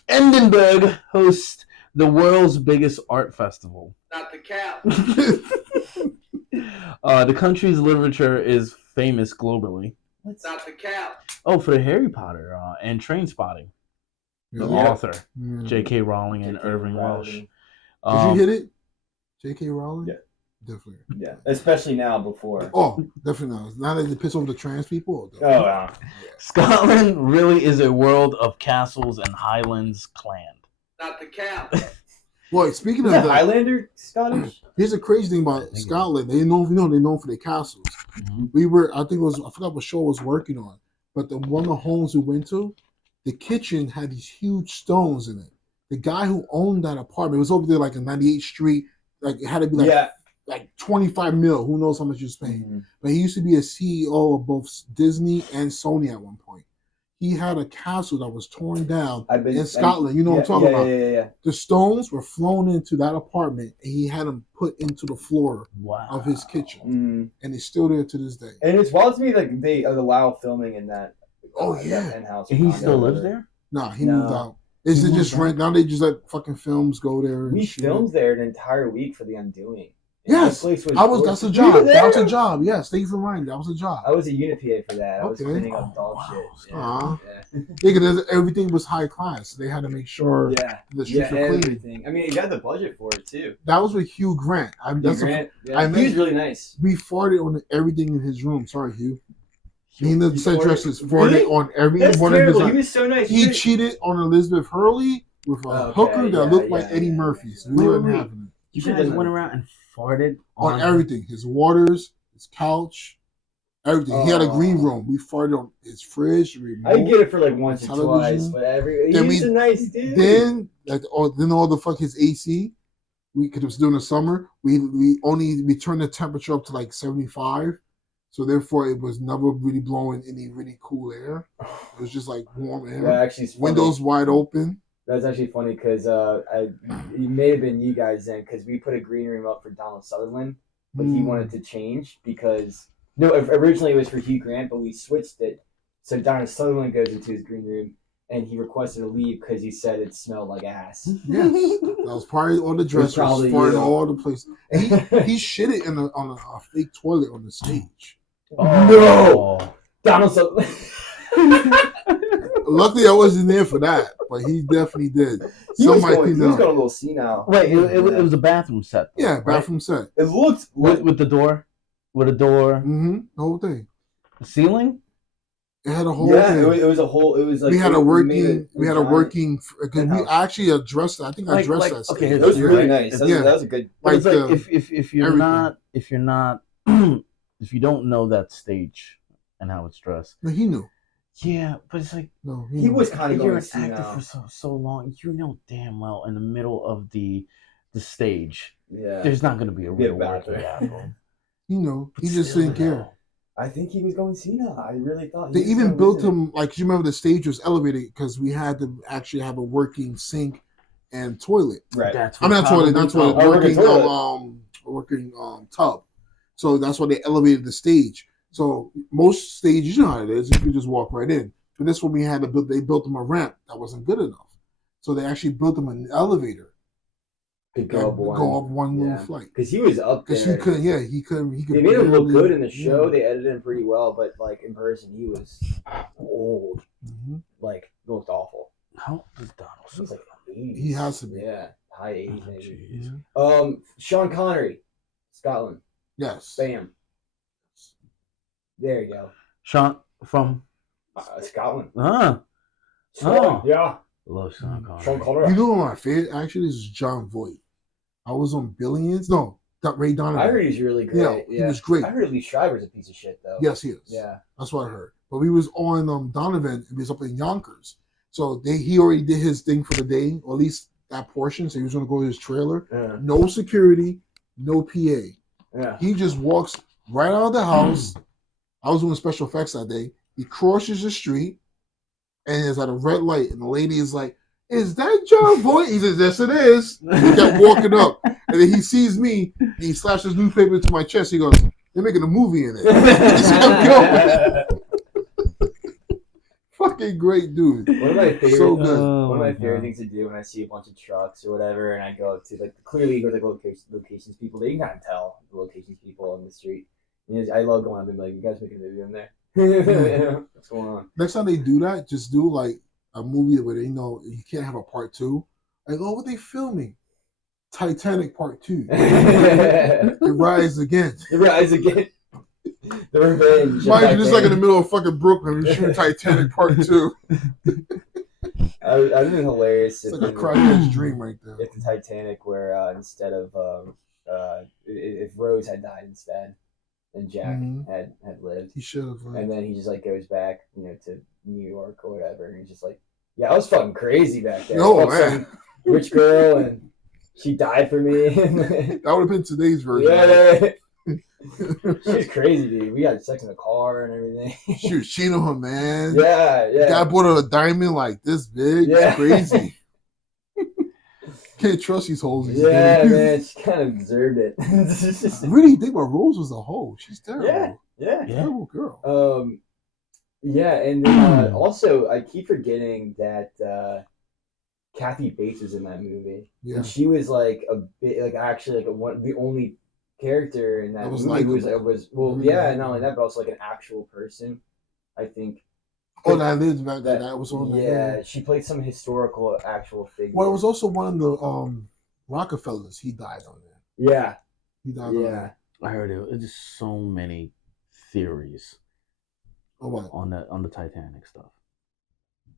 Edinburgh hosts the world's biggest art festival. Not the cap. The country's literature is famous globally. Not the cap. Oh, for the Harry Potter and Trainspotting. The author, J.K. Rowling and Irving Welsh. Did you hit it? J.K. Rowling? Yeah. Definitely. Yeah, especially now before. Oh, definitely now. Now that they piss over the trans people. Oh, wow. Scotland really is a world of castles and highlands clan. Not the cap. Boy, speaking Is of that that, Highlander Scottish? here's the crazy thing about Scotland. They're known for their castles. Mhm. I forgot what show I was working on, but the one of the homes we went to, the kitchen had these huge stones in it. The guy who owned that apartment, it was over there like in 98th Street, like it had to be like 25 mil. Who knows how much you're paying? Mm-hmm. But he used to be a CEO of both Disney and Sony at one point. He had a castle that was torn down in Scotland. You know what I'm talking about? Yeah. The stones were flown into that apartment, and he had them put into the floor of his kitchen, and it's still there to this day. And it's wild to me like they allow filming in that. Yeah. Penthouse. He still lives there? Nah, he moved out. Is it just rent? Now they just let fucking films go there. We filmed there an entire week for The Undoing. Yes, that's a job. That was a job. Yes, thank you for reminding me. That was a job. I was a unit PA for that. I was cleaning up dog shit. Yeah. Because everything was high class. They had to make sure the streets were clean. Everything. I mean, you got the budget for it too. That was with Hugh Grant. He's really nice. We farted on everything in his room. Sorry, Hugh. Nina said dresses farted on every one of his. He was so nice. He cheated on Elizabeth Hurley with a hooker that looked like Eddie Murphy. So we weren't having it. You guys went around and farted on everything. His waters, his couch, everything. He had a green room. We farted on his fridge. I get it for like once or twice, but he's a nice dude. Then all the fuck his AC. Because it was during the summer. We turned the temperature up to like 75. So therefore, it was never really blowing any really cool air. It was just like warm air. Yeah, actually, windows wide open. That's actually funny because it may have been you guys then because we put a green room up for Donald Sutherland, but he wanted to change because originally it was for Hugh Grant, but we switched it so Donald Sutherland goes into his green room and he requested to leave because he said it smelled like ass. Yes, that was probably on the dressers, farting all the places. And he shit it on a fake toilet on the stage. Oh. No, Donald Sutherland. Luckily, I wasn't there for that, but he definitely did. He was going a little senile. Wait, it was a bathroom set. Though, yeah, bathroom set. It looked with the door, the whole thing. The ceiling. It had a whole thing. It was a whole. It was like we had a working. Because we actually addressed it. I think I addressed that. Okay, it was really nice. That was a good. Like if you're not if you don't know that stage and how it's dressed. No, he knew. Yeah, but it's like no, he was kind of you're an actor for so long. You know damn well in the middle of the stage, there's not going to be a real bathroom. You know, he just didn't care. I think he was going senile. I really thought they even built him like you remember the stage was elevated because we had to actually have a working sink and toilet. Right. Not toilet. Working tub. So that's why they elevated the stage. So most stages, you know how it is. You can just walk right in. But this one we had to build. They built them a ramp that wasn't good enough. So they actually built them an elevator. To go up one little flight. Because he was up there. Because he couldn't. Yeah, he couldn't. They made him look good in the show. Yeah. They edited him pretty well, but like in person, he was old. Mm-hmm. Like looked awful. How old is Donald? He was like 80s. He has to be. Yeah, high 80s maybe. Sean Connery, Scotland. Yes. Bam. There you go. Sean from Scotland. Yeah. Love Sean Connery. Sean Connery. You know what my favorite actually is John Voight. I was on Billions. No, Ray Donovan. I heard he's really great. Yeah, he was great. I heard Lee Schreiber's a piece of shit though. Yes, he is. Yeah. That's what I heard. But we was on Donovan. He was up in Yonkers. So he already did his thing for the day, or at least that portion. So he was going to go to his trailer. Yeah. No security, no PA. Yeah. He just walks right out of the house. I was doing special effects that day. He crosses the street and is at a red light. And the lady is like, "Is that John Voight?" He says, "Yes, it is." He kept walking up. And then he sees me. He slaps his newspaper to my chest. He goes, "They're making a movie in it." He just kept going. Fucking great dude. One of my favorite, so good. One of my favorite things to do when I see a bunch of trucks or whatever, and I go up to like clearly you go to the locations people. They can kind of tell the locations people on the street. And I love going up and be like, "You guys making a movie in there?" What's going on? Next time they do that, just do like a movie where they know you can't have a part two. Like, oh, what they filming? Titanic Part 2. It rise again. It rise again. The revenge. Mind you, just like in the middle of fucking Brooklyn, we shoot Titanic Part 2. I would have been hilarious It's if like a crackhead's dream right there. if the Titanic where instead of if Rose had died instead and Jack had lived. He should have. And then he just like goes back, to New York or whatever, and he's just like, yeah, I was fucking crazy back then. Oh, I fucked man. some rich girl and she died for me. That would have been today's version. Yeah. She's crazy, dude. We had sex in the car and everything. She was cheating on him, man. Yeah. Guy bought her a diamond like this big. Yeah. It's crazy. Can't trust these hoes. Yeah, man. She kind of deserved it. I really think about Rose was a hoe. She's terrible. Yeah. Terrible girl. Yeah, and then, also I keep forgetting that Kathy Bates was in that movie. Yeah. And she was like a bit like actually like the only character in that That was movie likable. was Really not likable. only that, but also like an actual person. I think. Oh, that is back then. That was on the Yeah, she played some historical actual figure. Well, it was also one of the Rockefellers. He died on there. Yeah. He died on there. I heard it. There's just so many theories Oh, what? on the Titanic stuff.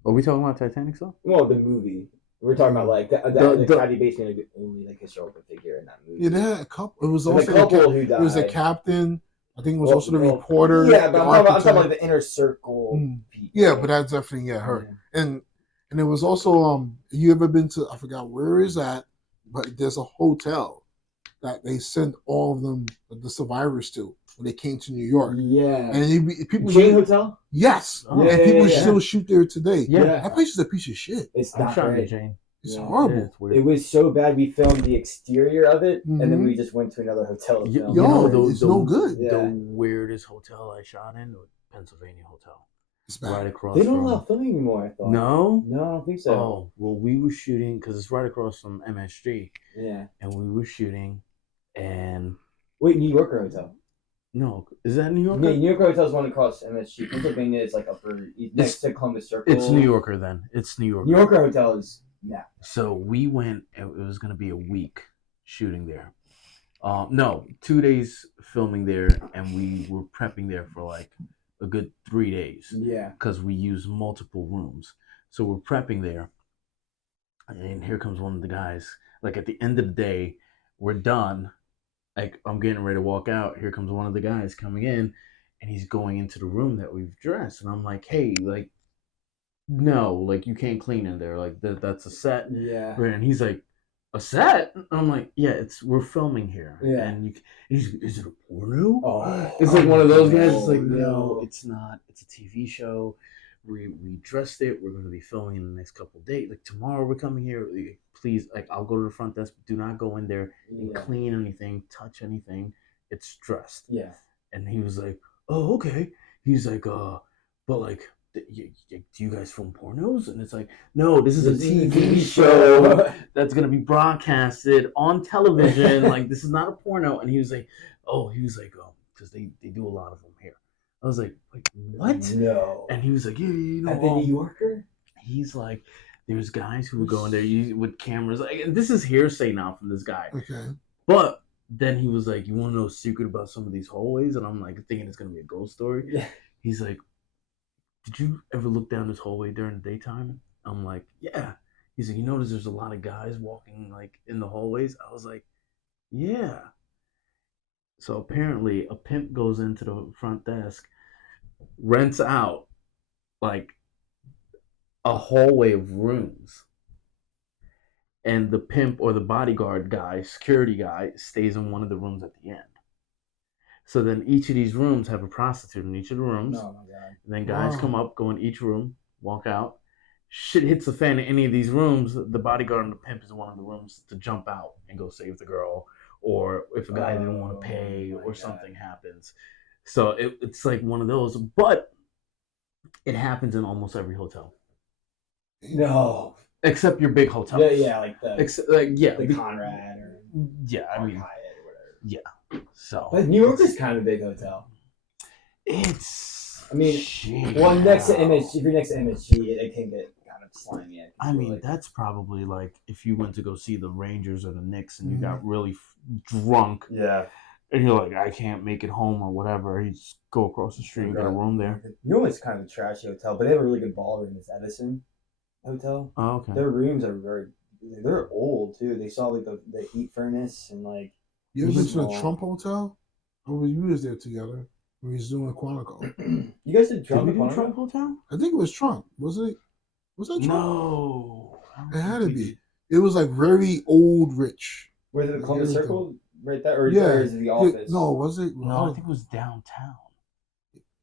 Are we talking about Titanic stuff? Well, the movie. We're talking about like the Kathy Bates being the only like historical figure in that movie. Yeah, they had a couple. It was There's also a couple who died. It was the captain. I think it was also the reporter. Yeah, but the I'm talking architect. about the inner circle people. Yeah, but that's definitely her. And it was also you ever been to, I forgot where is that, but there's a hotel that they sent all of them, the survivors, to when they came to New York. Yeah. And people Chain Hotel? Yes. Oh. And people still shoot there today. Yeah. That place is a piece of shit. It's I'm not shot great. Jane. It's Yeah. horrible. Yeah, it's weird. It was so bad we filmed the exterior of it and then Mhm. we just went to another hotel to film. Yo, it's no good. Yeah. The weirdest hotel I shot in was Pennsylvania Hotel. It's bad. Right across They don't from... allow filming anymore, I thought. No? No, I don't think so. Oh, well, we were shooting, because it's right across from MSG, Yeah. and we were shooting, and... Wait, New Yorker Hotel. No, is that New York? Yeah, New Yorker Hotel is one across MSG. Pennsylvania is like next to Columbus Circle. It's New Yorker then. It's New Yorker. New Yorker Hotel is So we went, it was going to be a week shooting there. No, 2 days filming there, and we were prepping there for like a good 3 days. Yeah. Because we used multiple rooms. So we're prepping there, and here comes one of the guys. Like at the end of the day, we're done. Like I'm getting ready to walk out. Here comes one of the guys coming in, and he's going into the room that we've dressed. And I'm like, hey, like, no, like you can't clean in there. Like that's a set. Yeah. And he's like, a set? And I'm like, yeah, we're filming here. Yeah. And he's is it a porno? Oh. It's like one of those guys. It's like, no. no, it's not. It's a TV show. We dressed it. We're going to be filming in the next couple of days. Like tomorrow, we're coming here. Please, like, I'll go to the front desk. But do not go in there and clean anything, touch anything. It's dressed. Yeah. And he was like, oh, okay. He's like, but like, do you guys film pornos? And it's like, no, this is a TV show that's going to be broadcasted on television. Like, this is not a porno. And he was like, because they do a lot of them here. I was like, what? No. And he was like, yeah, At the New Yorker? He's like, there's guys who would go in there with cameras. Like, and this is hearsay now from this guy. Okay. But then he was like, you want to know a secret about some of these hallways? And I'm like thinking it's going to be a ghost story. Yeah. He's like, did you ever look down this hallway during the daytime? I'm like, yeah. He's like, you notice there's a lot of guys walking like in the hallways? I was like, yeah. So apparently a pimp goes into the front desk, rents out like a hallway of rooms. And the pimp or the bodyguard guy, security guy, stays in one of the rooms at the end. So then each of these rooms have a prostitute in each of the rooms. Oh my God. And then guys come up, go in each room, walk out. Shit hits the fan in any of these rooms. The bodyguard and the pimp is in one of the rooms to jump out and go save the girl. Or if a guy didn't want to pay or something happens. So it's like one of those. But it happens in almost every hotel. No. Except your big hotels. Yeah, like the the Conrad or I mean, Hyatt or whatever. Yeah. So But New York is kind of a big hotel. It's. I mean, well, next to MSG, if you're next to MSG, it can get kind of slimy. I mean, that's probably like if you went to go see the Rangers or the Knicks and you got really drunk. Yeah. And you're like, I can't make it home or whatever. You just go across the street and get a room there. New York's kind of a trashy hotel, but they have a really good ballroom. It's Edison. hotel. Oh, okay. Their rooms are they're old too. They saw like the heat furnace and like You ever been to the small. Trump Hotel? Or we was there together. We was doing Quantico. You guys did Did Trump we at do Quantico? Trump Hotel? I think it was Trump. Was it? Was that Trump? No. I don't It had think to we be. did. It was like very old rich. Was it the Like Columbus everything. Circle right there, or Yeah. is it the office? No, was it? No, I think it was downtown.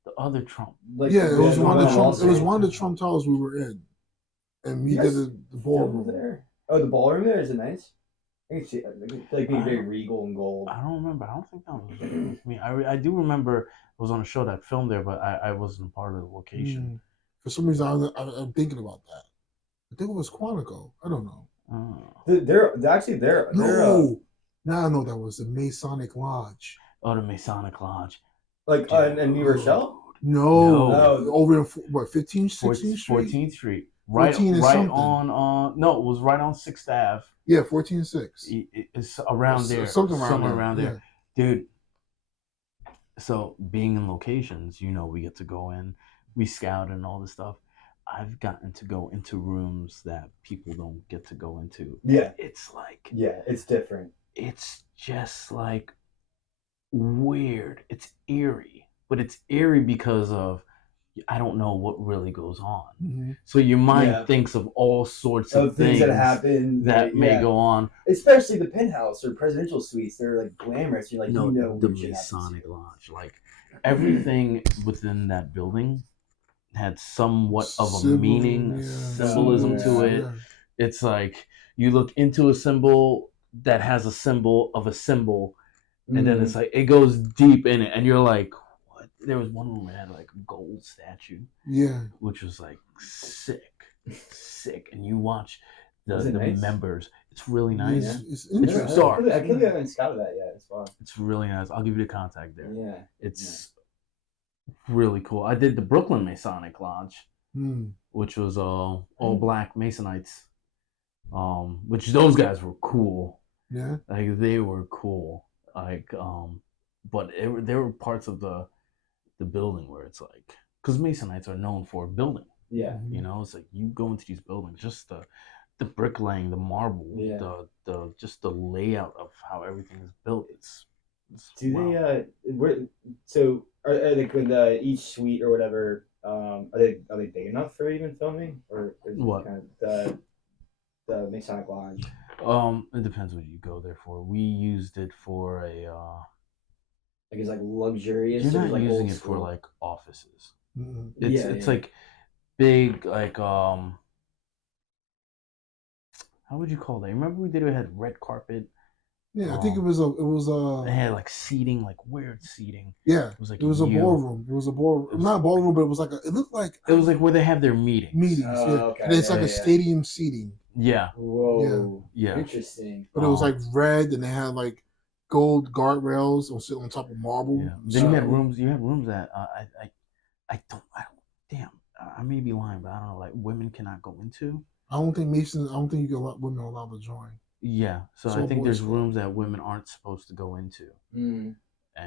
The other Trump. Like, Yeah, it was the one of the on Trump. Wall It was Street? one of the Trump towers we were in, and we You did guys the filmed ballroom. there. Oh, the ballroom there, is it nice? I can see it like being very regal and gold. I don't remember. I don't think that was with me. I do remember it was on a show that filmed there, but I wasn't part of the location. For some reason, I'm thinking about that. I think it was Quantico. I don't know. Oh. They're actually there. No, now I know that was the Masonic Lodge. Oh, the Masonic Lodge. Like in New Rochelle. No, No. over in what 15th, 16th Street. 14th Street. Right, 14 and right something. on. No, it was right on 6th Ave. Yeah, 14-6. It's around there. Something around somewhere there, around there, dude. So being in locations, we get to go in, we scout and all this stuff. I've gotten to go into rooms that people don't get to go into. Yeah. It's like, Yeah, it's different. it's just like weird. It's eerie, but it's eerie because of I don't know what really goes on. Mm-hmm. So your mind Yeah. thinks of all sorts of things that happen that may go on. Especially the penthouse or presidential suites. They're like glamorous. You're like, No, you know, the what shit happens. Masonic Lodge, like everything within that building had somewhat of a meaning, symbolism to it. Yeah. It's like you look into a symbol that has a symbol of a symbol, and then it's like it goes deep in it, and you're like, what? There was one room that had like a gold statue, which was like sick, and you watch the nice? members. It's really nice. Yeah. It's It's interesting. dark. I can't believe I haven't scouted that yet. It's fun. It's really nice. I'll give you the contact there. Yeah. It's really cool. I did the Brooklyn Masonic Lodge, which was all black Masonites, which those guys were cool. Yeah, like they were cool. Like, but there were parts of the building where it's like, because Masonites are known for building. Yeah. It's like you go into these buildings, just the bricklaying, the marble, the just the layout of how everything is built. It's Do wow. so are like with each suite or whatever? Are they big enough for even filming, or is it What? kind of the Masonic Lodge? It depends what you go there for. We used it for a. Like it's like luxurious. You're or not like using old it school? for like offices. Mm-hmm. It's like big like how would you call that? Remember we had red carpet. Yeah, I think it was They had like seating, like weird seating. Yeah, it was like a ballroom. It was a ballroom, not a ballroom, but it was like it looked like it was like where they have their meetings. Okay. And it's like a stadium seating. Yeah. Whoa. Yeah. Interesting. But it was like red, and they had like gold guardrails on top of marble. Yeah. Then you had rooms. You had rooms that I don't. Damn, I may be lying, but I don't know. Like women cannot go into. I don't think Masons. I don't think you can let women allowed to join. Yeah, so I think there's rooms that women aren't supposed to go into, and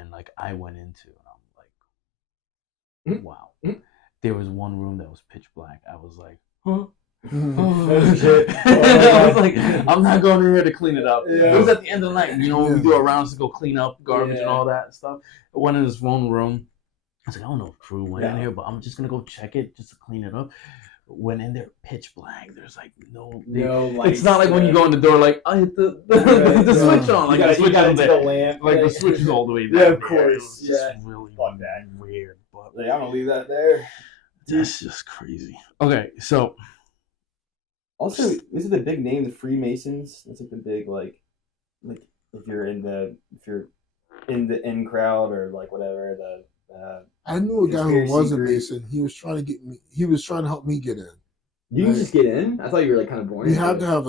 like I went into, and I'm like, wow. There was one room that was pitch black. I was like, huh? I was like, I'm not going in here to clean it up. Yeah. It was at the end of the night. When we do our rounds to go clean up garbage and all that stuff. I went in this one room. I was like, I don't know if Drew went in here, but I'm just gonna go check it just to clean it up. Went in there pitch black. There's like no lights. It's not like when you go in the door, like I hit the switch on. Like the switch is the lamp. Like the switch is all the way Yeah, down. of course. It's just really weird. But I'm gonna leave that there. That's just crazy. Okay, so also, is it the big name, the Freemasons? That's like the big like if you're in the in crowd or like whatever the. I knew a guy who was a Mason. He was trying to get me. He was trying to help me get in. You can just get in. I thought you were like kind of born. You have to have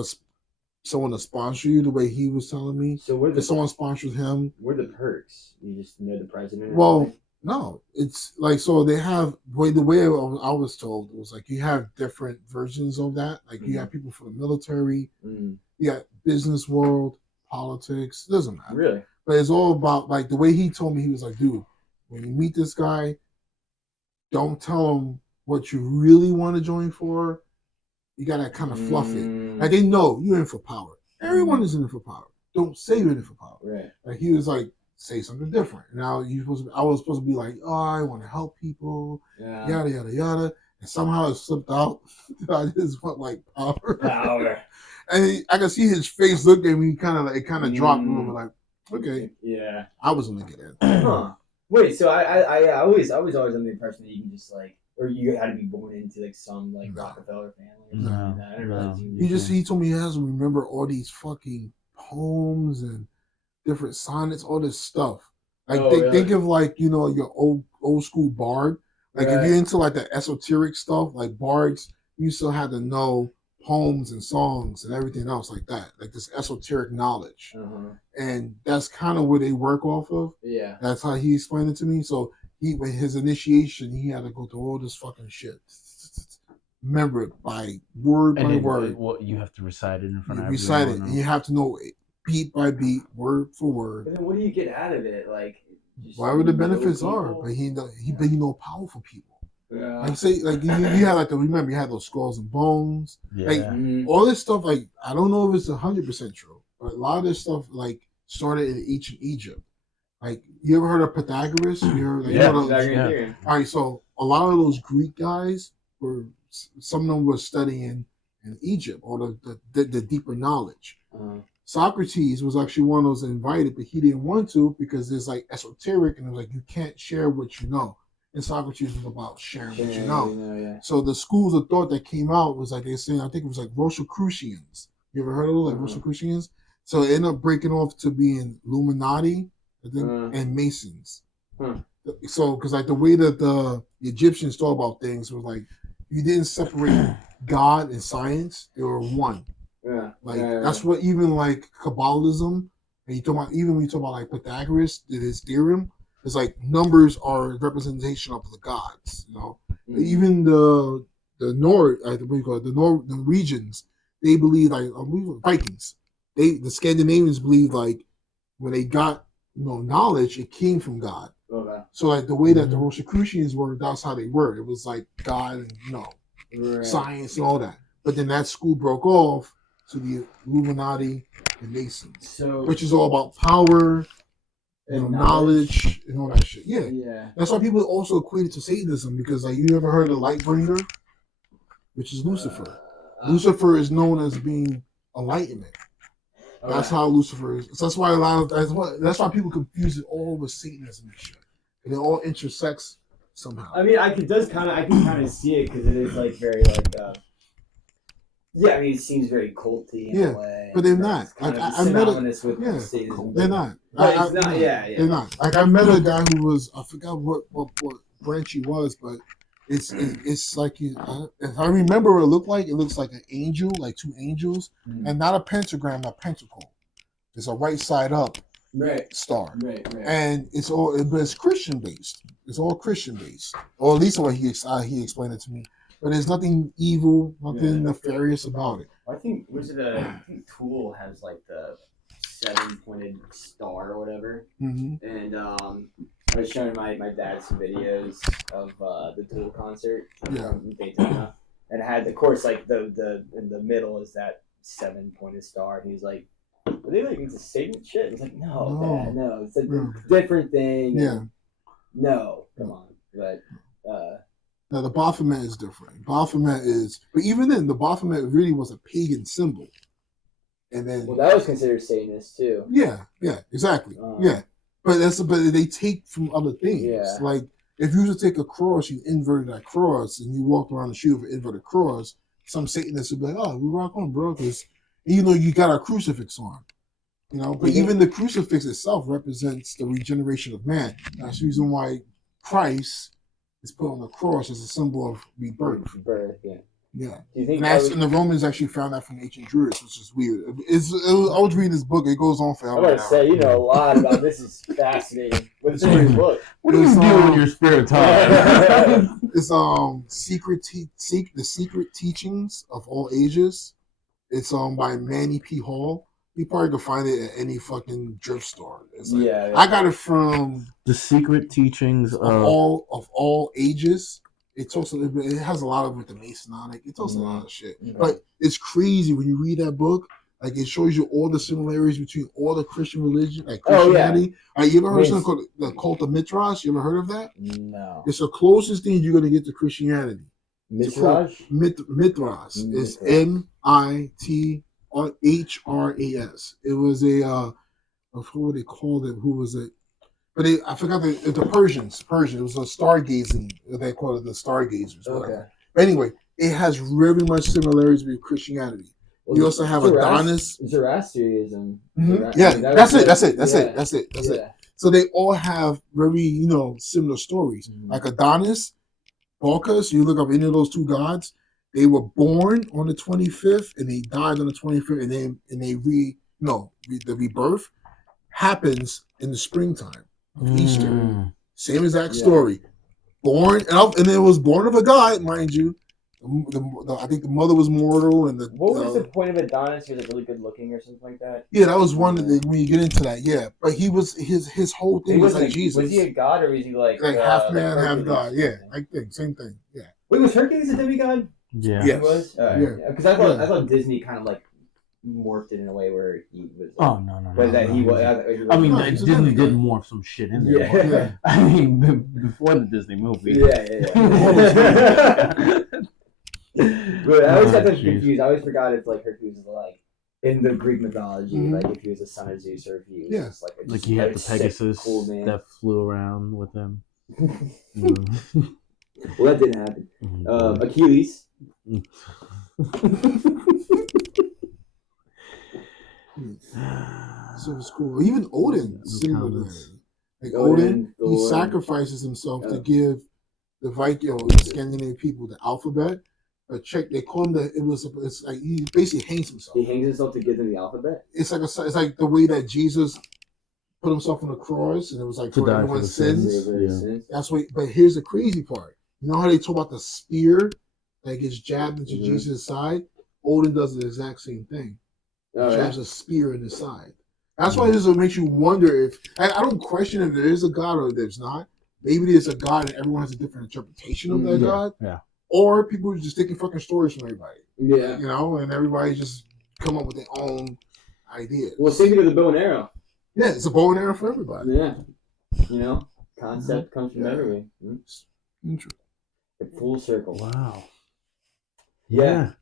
someone to sponsor you. The way he was telling me. So if someone sponsors him, what are the perks? You just know the president. Well, no, it's like so they have the way I was told it was like you have different versions of that. Like you have people for the military, you got business world, politics. It doesn't matter. Really, but it's all about like the way he told me. He was like, dude. When you meet this guy, don't tell him what you really want to join for. You gotta kind of fluff it. Like they know you're in for power. Everyone is in for power. Don't say you're in for power. Right. Like he was like, say something different. Now I was supposed to be like, oh, I want to help people, yada yada yada, and somehow it slipped out. I just went like power. And I could see his face look at me, kind of dropped a little bit, like, okay, yeah, I wasn't looking at it. Huh. Wait, so I was always under the impression that you can just like, or you had to be born into like some like Rockefeller family or something like that. I didn't realize He told me he has to remember all these fucking poems and different sonnets, all this stuff. Like think of like, you know, your old school bard. Like if you're into like the esoteric stuff, like bards, you still had to know poems and songs and everything else like that, like this esoteric knowledge. And that's kind of where they work off of. Yeah, that's how he explained it to me. So with his initiation, he had to go through all this fucking shit, remember it by word by word. What you have to recite it in front of everyone. Recite it, and you have to know it beat by beat, word for word. But then what do you get out of it? Like whatever the benefits are, but he powerful people. Yeah. Like say, like you had like remember you had those skulls and bones, like all this stuff. Like I don't know if it's 100% true, but a lot of this stuff like started in ancient Egypt. Like you ever heard of Pythagoras? All right, so a lot of those Greek guys were, some of them were studying in Egypt, or the deeper knowledge. Socrates was actually one of those invited, but he didn't want to because it's like esoteric, and it was like you can't share what you know. And Socrates was about sharing what you know. So the schools of thought that came out was like they saying, I think it was like Rosicrucians. You ever heard of those, like Rosicrucians? So it ended up breaking off to being Illuminati and Masons. So because like the way that the Egyptians thought about things was like you didn't separate God and science; they were one. That's what even like Kabbalism, and you talk about even when you talk about like Pythagoras did his theorem. It's like numbers are a representation of the gods, you know. Even the Norwegians, they believe like Vikings. The Scandinavians believe like when they got knowledge, it came from God. So like the way that the Rosicrucians were, that's how they were. It was like God and science and all that. But then that school broke off to the Illuminati and Masons, which is all about power. Knowledge and all that shit. Yeah. That's why people also equate it to Satanism, because like you ever heard of Lightbringer, which is Lucifer. Lucifer is known as being enlightenment. That's how Lucifer is. So that's why that's why people confuse it all with Satanism and shit. And it all intersects somehow. I mean, I can kind of see it because it is like very like. Yeah, I mean, it seems very culty in a way. But they're not. Like, I met they're not. They're not. Like I met a guy who was, I forgot what branch he was, but it's like if I remember what it looked like, it looks like an angel, like two angels, and not a pentagram, a pentacle. It's a right side up star. Right. And but it's Christian based. It's all Christian based, or at least the way he explained it to me. But there's nothing evil, nothing nefarious about it. I think Tool has like the 7-pointed star or whatever. And I was showing my dad some videos of the Tool concert from Daytona, and it had, of course, like the in the middle is that 7-pointed star. And he was like, "Are they like into Satan shit?" I was like, "No, Dad, no, it's a different thing." No, come on, but. Now the Baphomet is different. Baphomet is, but even then, the Baphomet really was a pagan symbol. And then, that was considered Satanist too. Yeah, exactly. But they take from other things. Yeah. Like if you were to take a cross, you inverted that cross, and you walked around the street with an inverted cross, some Satanists would be like, "Oh, we rock on, bro," because you got a crucifix on. But even the crucifix itself represents the regeneration of man. That's the reason why Christ is put on the cross as a symbol of rebirth. Yeah. Do you think and the Romans actually found that from ancient Druids, which is weird. I was reading this book. It goes on forever. I'm going to say, you know a lot about this. Is fascinating. What's in your book? What do you do in your spare time? It's the Secret Teachings of All Ages. It's by Manny P. Hall. You probably can find it at any fucking thrift store. It's like, I got it from The Secret Teachings of all ages. It talks. It has a lot of with the Masonic. It talks a lot of shit. Okay. But it's crazy when you read that book. Like it shows you all the similarities between all the Christian religion, like Christianity. You ever heard of something called the cult of Mithras? You ever heard of that? No. It's the closest thing you're gonna get to Christianity. Mithras? Mithras. It's Mithras. It was a who would they call it? Who was it? But I forgot the Persians. It was a stargazing. They call it the stargazers. Okay. But anyway, it has very much similarities with Christianity. Well, you also have Adonis. Zoroastrianism. Mm-hmm. That's it. So they all have very, similar stories. Mm-hmm. Like Adonis, Bacchus, you look up any of those two gods, they were born on the 25th and they died on the 25th, the rebirth happens in the springtime of Easter. Same exact story. Born, and it was born of a god, mind you. I think the mother was mortal, and what was the point of Adonis? He was like really good looking or something like that. Yeah, that was one of the when you get into that. Yeah, but he was his whole thing was like Jesus. Was he a god or was he like half man, half god? Yeah, same thing. Yeah. Wait, was Hercules a demigod? Yeah. Yes. He was. Because I thought Disney kind of like morphed it in a way where he was. Like, no. But that he was. I mean, Disney did morph some shit in there. Yeah. I mean, before the Disney movie. Yeah. But I always got them confused. I always forgot if like Hercules was like in the Greek mythology, like if he was a son of Zeus or if he was just like he had the Pegasus that flew around with him. Well, that didn't happen. Achilles. So it's cool. Even Odin, similar. Like Odin, he sacrifices himself to give the Viking, the Scandinavian people, the alphabet. They call him it's like he basically hangs himself. He hangs himself to give them the alphabet. It's like the way that Jesus put himself on the cross, and it was like for everyone's sins. Yeah. That's what. But here's the crazy part. You know how they talk about the spear that gets jabbed into Jesus' side? Odin does the exact same thing. Jabs a spear in his side. That's why this makes you wonder if I don't question if there is a God or there's not. Maybe there's a God and everyone has a different interpretation of that God. Yeah. Or people are just taking fucking stories from everybody. Yeah. And everybody just come up with their own ideas. Well, same thing with the bow and arrow. Yeah, it's a bow and arrow for everybody. Yeah. Concept comes from everywhere. Interesting. Full circle. Wow. Yeah.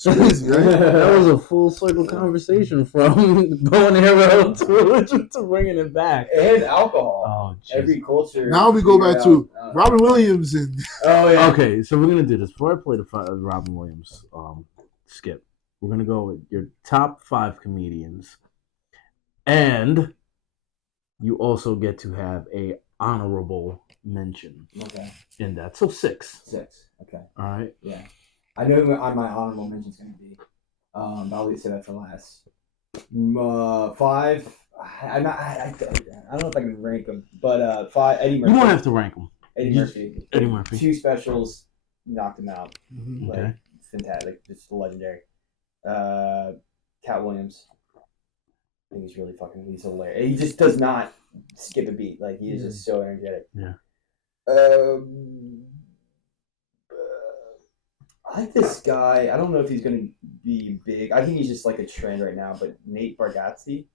It's crazy, right? That was a full circle conversation from bow and arrow to bringing it back. And alcohol. Oh, geez. Every culture. Now we go back to Robin Williams and. Oh yeah. Okay, so we're gonna do this before I play the Robin Williams skip. We're gonna go with your top 5 comedians, and you also get to have a honorable mention. Okay. In that, so 6. 6. Okay. All right. Yeah. I know what my honorable mention is going to be. But I'll leave that for last. 5. I don't know if I can rank them, but 5. Eddie Murphy. You don't have to rank them. Eddie Murphy. 2 specials knocked him out. Mm-hmm. Like fantastic, just legendary. Cat Williams. I think he's hilarious. He just does not skip a beat. Like he is just so energetic. Yeah. I like this guy. I don't know if he's going to be big. I think he's just like a trend right now, but Nate Bargatze.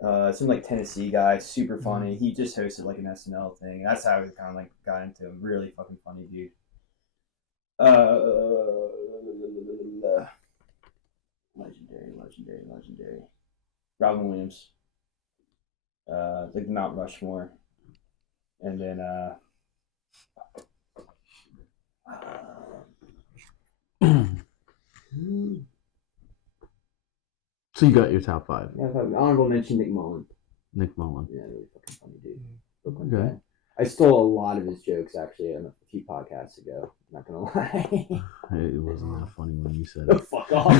Some like Tennessee guy, super funny. He just hosted like an SNL thing. That's how I kind of like got into him. Really fucking funny dude. Legendary. Robin Williams. Like Mount Rushmore. And then So you got your top 5. yeah, honorable mention Nick Mullen. Nick Mullen. Yeah, really fucking funny dude. Okay. I stole a lot of his jokes actually on a few podcasts ago. I'm not gonna lie. It wasn't that funny when you said it. Fuck off.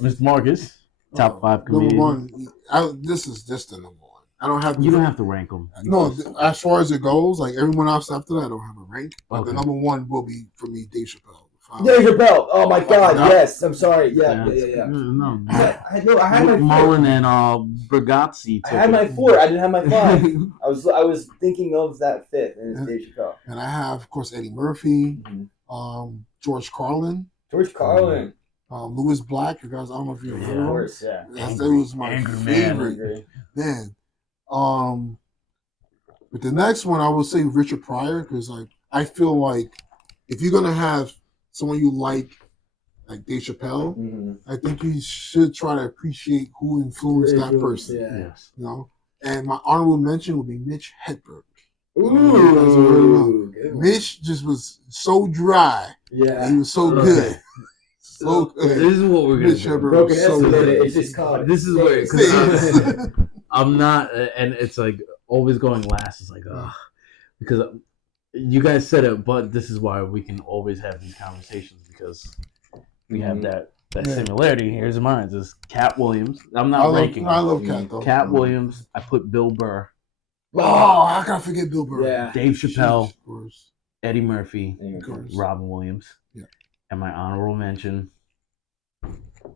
Mr. Marcus, top 5 comedians. Number 1. This is just the number 1. I don't have. You don't have to rank them. No, as far as it goes, like everyone else after that, I don't have a rank. But the number 1 will be for me, Dave Chappelle. Chappelle. Dave Chappelle. Oh my God, No. yes. I'm sorry. Yeah. No. I had my Mullen and Brigazzi. I had my 4. I didn't have my 5. I was thinking of that 5th, and it's Dave Chappelle. And I have, of course, Eddie Murphy, George Carlin. George Carlin. Louis Black, you guys, I don't know if you Of remember him. course, yeah. That was my favorite. Man. But the next one, I will say Richard Pryor, because I feel like if you're going to have someone you like Dave Chappelle, I think you should try to appreciate who influenced that person. Yeah. Yes. You know? And my honorable mention would be Mitch Hedberg. Ooh, good one. Mitch just was so dry. Yeah. He was so good. So good. This is what we're gonna Mitch do. Hedberg Broken was so escalator. good. It's just called. This is where Stays. I'm not, and it's like always going last. It's like, because you guys said it, but this is why we can always have these conversations because we have that similarity. Here's mine. It's Cat Williams. I'm not ranking. I love Cat though. Cat Williams. I put Bill Burr. Oh, I gotta forget Bill Burr. Yeah. Dave Chappelle. Of course. Eddie Murphy. Of course. Robin Williams. Yeah. And my honorable mention,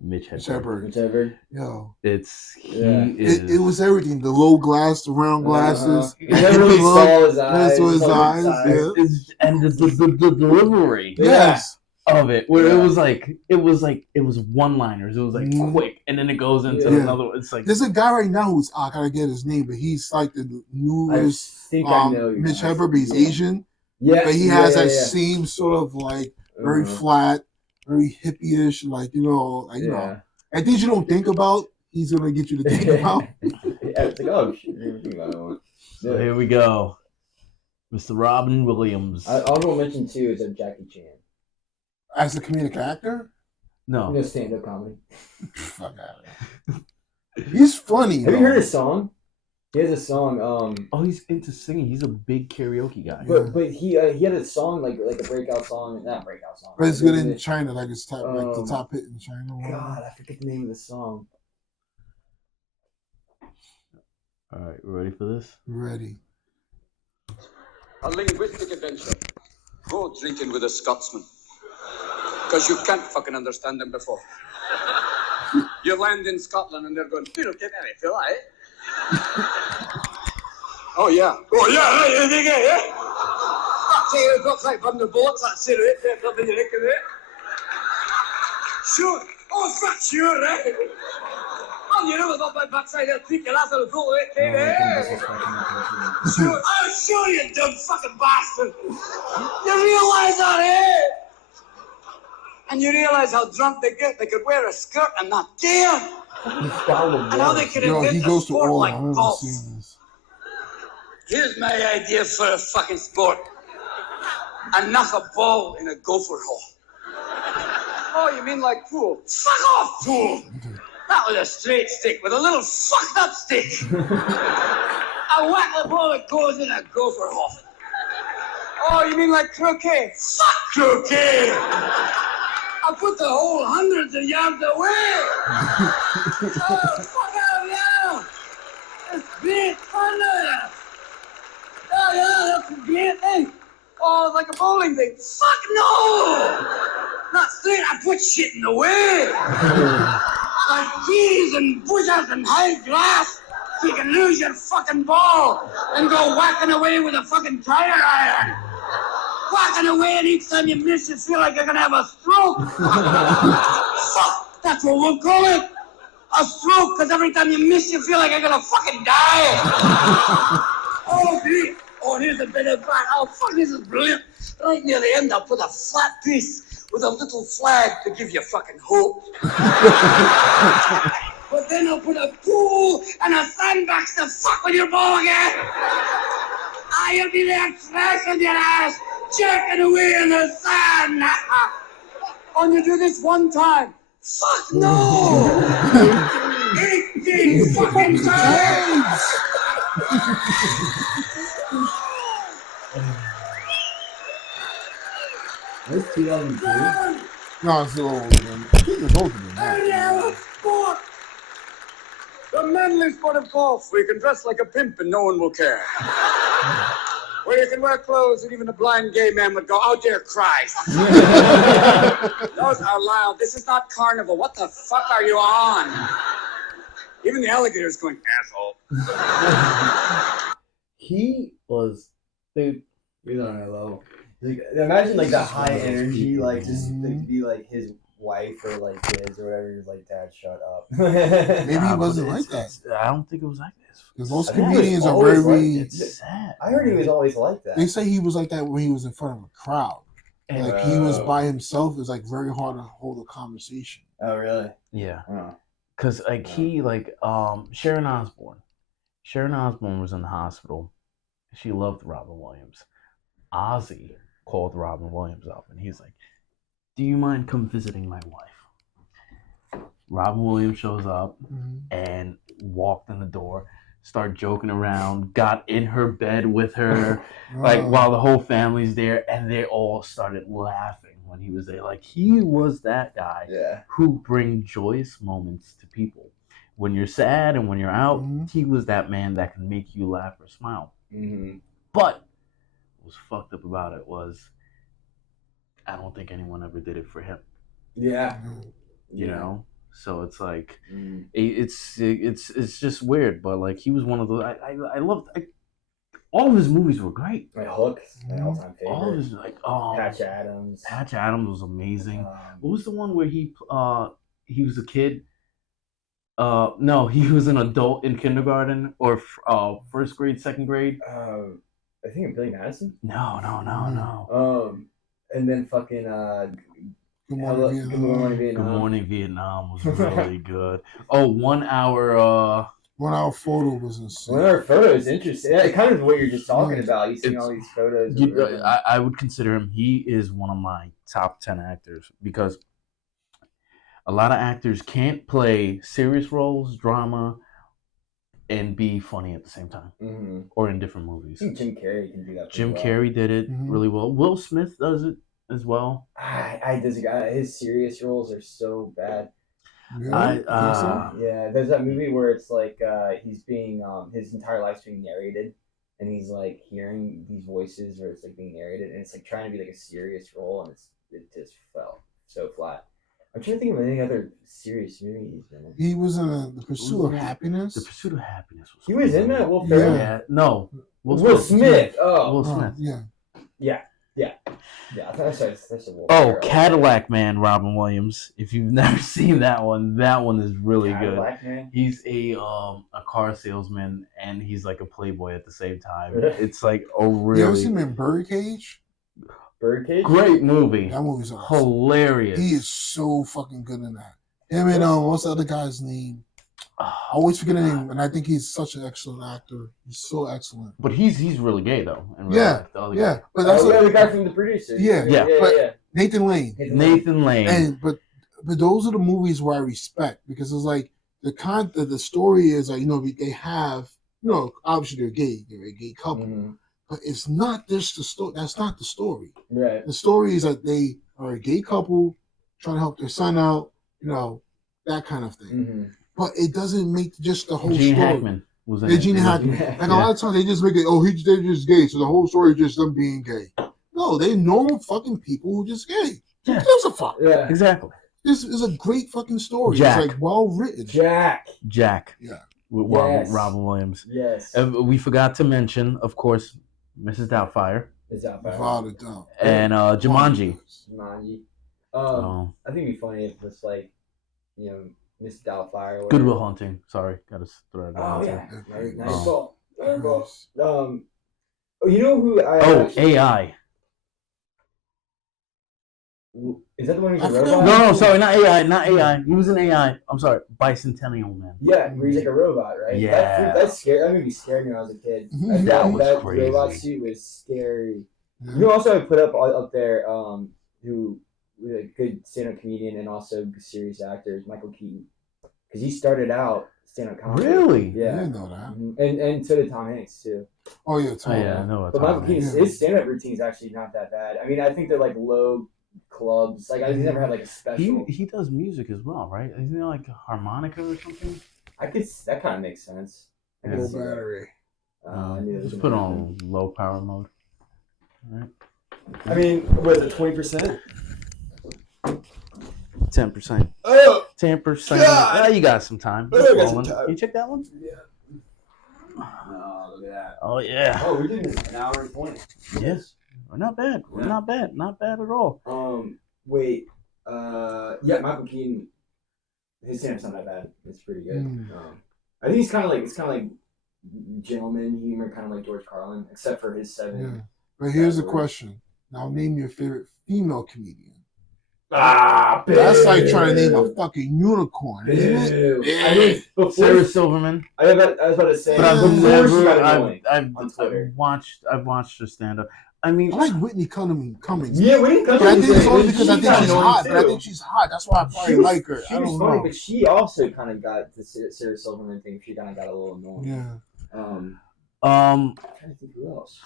Mitch Hedberg. Whichever. Yo. It was everything. The low glass, the round glasses. You never really saw his eyes. Saw his eyes. Yeah. And the delivery Yes. of it, where it was one-liners. It was like quick, and then it goes into another. It's like there's a guy right now who's I gotta get his name, but he's like the newest I know Mitch Hedberg, but he's Asian. Yeah. But he has that same sort of like very flat, very hippie-ish, like you know. And things you don't think about, he's gonna get you to think about. It's like, oh shit, I didn't think about that one. So here we go, Mr. Robin Williams. Honorable mention too is Jackie Chan. As a comedic actor? No. Stand-up comedy. Fuck out of here. He's funny. Have you heard his song? He has a song. Oh, he's into singing. He's a big karaoke guy. But he had a song like a breakout song, not breakout song. But it's good in China, like it's top, like the top hit in China. God, I forget the name of the song. All right, ready for this? Ready. A linguistic adventure. Go drinking with a Scotsman. Because you can't fucking understand them before. You land in Scotland and they're going, you don't get any, Phil, eh? Oh, yeah. Oh, yeah, yeah. I'll got right from the boats, that's it, right? Nothing you reckon, eh? Sure. Oh, fuck, sure, eh? Oh, you know about my backside, I'll treat your ass on the floor, eh? Sure. Oh, sure, you dumb fucking bastard. You realize that, eh? And you realize how drunk they get. They could wear a skirt and not care. And how they could invent a sport like golf. Here's my idea for a fucking sport. A knock a ball in a gopher hole. Oh, you mean like pool? Fuck off, pool! Not with a straight stick, with a little fucked up stick. I whack the ball that goes in a gopher hole. Oh, you mean like croquet? Fuck croquet! I put the hole hundreds of yards away. Oh, fuck out now! It's great fun, there. Oh, yeah, that's a great thing. Oh, like a bowling thing. Fuck no! Not straight, I put shit in the way. Like trees and bushes and high grass. So you can lose your fucking ball and go whacking away with a fucking tire iron. Whacking away, and each time you miss, you feel like you're gonna have a stroke. Fuck, that's what we'll call it. A stroke, because every time you miss, you feel like you're gonna fucking die. Oh, great. Oh, here's a bit of fat. Oh, fuck, this is brilliant. Right near the end, I'll put a flat piece with a little flag to give you fucking hope. But then I'll put a pool and a sandbox to fuck with your ball again. You'll be there trashing your ass, jerking away in the sand. And you do this one time. Fuck no! 18 fucking times! That's 2002. No, it's a little older than I think it's older than that. Any other sport? The manly sport of golf, where you can dress like a pimp and no one will care. where you can wear clothes that even a blind gay man would go, oh dear Christ. Those are loud. This is not carnival. What the fuck are you on? Even the alligator's going, asshole. He was, dude. He's on that level. Like, imagine like that high energy, like just like, be like his wife or like kids or whatever. He's like, Dad, shut up. Maybe he wasn't like that. I don't think it was like this. Because most I think he was comedians are always very. like It's sad. I heard he was always like that. They say he was like that when he was in front of a crowd. Like he was by himself. It was like very hard to hold a conversation. Oh really? Yeah. Oh. Cause like he like Sharon Osbourne. Sharon Osbourne was in the hospital. She loved Robin Williams. Ozzy called Robin Williams up and he's like, "Do you mind come visiting my wife?" Robin Williams shows up and walked in the door, started joking around, got in her bed with her, like while the whole family's there, and they all started laughing when he was there. Like he was that guy who bring joyous moments to people. When you're sad and when you're out, he was that man that can make you laugh or smile. But what was fucked up about it was I don't think anyone ever did it for him. Yeah. You know? So it's like it's just weird, but like he was one of those I loved all of his movies were great. My Hook, my all-time favorite. All of his like Patch Adams. Patch Adams was amazing. What was the one where he was a kid? No, he was an adult in kindergarten or first grade, second grade. I think Billy Madison. No. And then fucking Good Morning Vietnam. Good Morning Vietnam was really good. Oh, 1 hour. 1 hour photo was insane. 1 hour photo is interesting. Yeah, kind of what you're just talking about. You see all these photos. I would consider him. He is one of my top 10 actors because a lot of actors can't play serious roles, drama, and be funny at the same time, or in different movies. I think Jim Carrey can do that. Jim Carrey did it really well. Will Smith does it as well. I disagree. His serious roles are so bad. Really? Yeah, there's that movie where it's like he's being his entire life's being narrated, and he's like hearing these voices, or it's like being narrated, and it's like trying to be like a serious role, and it just fell so flat. I'm trying to think of any other serious movie he's been in. He was in The Pursuit of Happiness. The Pursuit of Happiness was. He was in that. Will Ferrell. Yeah. No. Will Smith. Oh. Will Smith. Yeah. That's a Will Oh, Ferrell. Cadillac Man, Robin Williams. If you've never seen that one is really Cadillac good. Man? He's a car salesman and he's like a playboy at the same time. It's like a really. You ever seen him in Birdcage? Birdcage? Great movie. That movie's awesome. Hilarious. He is so fucking good in that. Him and what's the other guy's name? I always forget his name, and I think he's such an excellent actor. He's so excellent. But he's really gay though. Yeah. But that's the guy from The Producer. Yeah. Nathan Lane. Nathan Lane. But those are the movies where I respect because it's like the story is like they have obviously they're a gay couple, but it's not just the story. That's not the story. Right. The story is that they are a gay couple trying to help their son out. That kind of thing. But it doesn't make just the whole Gene story. Hackman was in it. Gene Hackman. Like a lot of times they just make it, they're just gay, so the whole story is just them being gay. No, they're normal fucking people who just gay. Who gives a fuck? Yeah. Exactly. This is a great fucking story. Jack. It's like well written. Jack. Yeah. With Robin Williams. Yes. We forgot to mention, of course, Mrs. Doubtfire. Without a doubt. And Jumanji. Jumanji. Oh. I think it'd be funny if it was like, Miss Doubtfire. Good Will Hunting. Sorry, gotta throw it out. Oh yeah, nice Oh. ball. Nice ball. You know who I? AI. Is that the one who's I a forgot. robot? No, sorry, not AI. He was an AI. I'm sorry, Bicentennial Man. Yeah, where he's like a robot, right? Yeah. That's scary. That movie scared me when I was a kid. That was that crazy. robot suit was scary. Yeah. You know, also I put up there, who was a good stand-up comedian and also serious actor, Michael Keaton, because he started out stand-up comedy. Really? I Yeah. didn't know that. And so did Tom Hanks too. Oh yeah, Oh yeah, I know. But Michael Keaton's his stand-up routine is actually not that bad. I mean, I think they're like low clubs. Like he's never had like a special. He does music as well, right? Isn't it like a harmonica or something? That kind of makes sense. I could Low see that. battery. I knew there was Just a put movie. on low power mode. Right. I mean, was it 20%? 10%. Oh, 10%. God. Well, you got some time. Oh, I got some time. You check that one? Yeah. Oh, look at that. Oh, yeah. Oh, we're doing this an hour and 20. Yes. We're not bad. We're Yeah. not bad. Not bad at all. Wait. Yeah, Michael Keaton. His stand-up's not that bad. It's pretty good. I think it's kind of like gentleman humor, kind of like George Carlin, except for his 7. Yeah. But here's the question. Now name your favorite female comedian. That's like trying to name a fucking unicorn, isn't it? I mean, before Sarah Silverman. I was about to say, But I've before she got never. annoying on Twitter. I've watched her stand up. I mean, I like Whitney Cummings. Yeah, Whitney But I Cummings. think it's only because I think got she's annoying hot. too. But I think she's hot. That's why I probably like her. She I was don't funny, know. but she also kind of got the Sarah Silverman thing. She kind of got a little annoying. Yeah. I'm trying to think who else.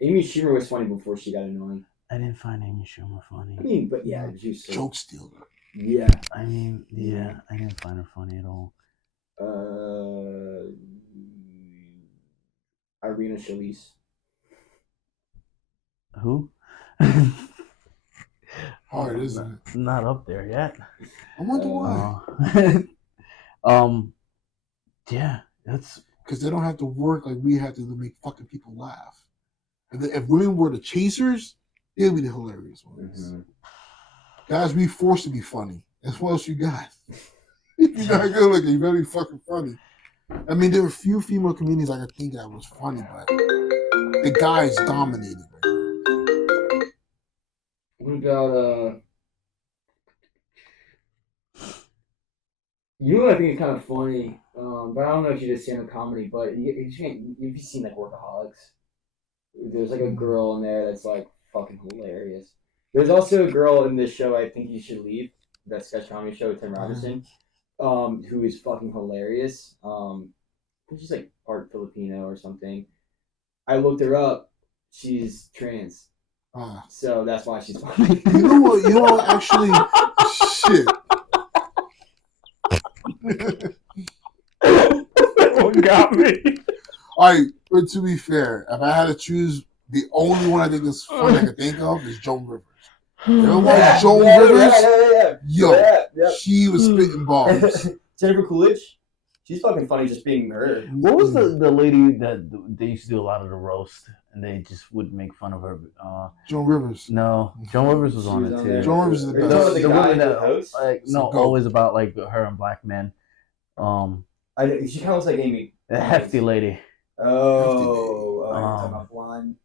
Amy Schumer was funny before she got annoying. I didn't find Amy Schumer funny. I mean, but yeah, she was so, Joke stealer. yeah. I mean, yeah, I didn't find her funny at all. Irina Shalice. Who? Hard, isn't it? Not up there yet. I wonder why. Yeah, that's Because they don't have to work like we have to make fucking people laugh. If women were the chasers, they'd be the hilarious ones. Mm-hmm. Guys, we forced to be funny. That's what else you got. You're not good looking. You better be fucking funny. I mean, there were a few female comedians I could think that was funny, but the guys dominated right now. What about you know what I think is kind of funny, but I don't know if you just stand up comedy, but you've seen like Workaholics. There's like a girl in there that's like fucking hilarious. There's also a girl in this show, I Think You Should Leave, that sketch comedy show with Tim Robinson, who is fucking hilarious. I think she's like part Filipino or something. I looked her up. She's trans. So that's why she's funny. You know what? You know what? Actually, shit. that one got me. All right, but to be fair, if I had to choose, the only one I think is funny I can think of is Joan Rivers. You know what? Joan Rivers? Yo, she was spitting bars. Jennifer Coolidge? She's fucking funny just being her. What was the lady that they used to do a lot of the roast and they just would make fun of her? Joan Rivers. No, Joan Rivers was on it too. Joan Rivers is the best. The guy woman that host? always about like her and black men. She kind of looks like Amy. A hefty lady. Oh, you're talking about blonde.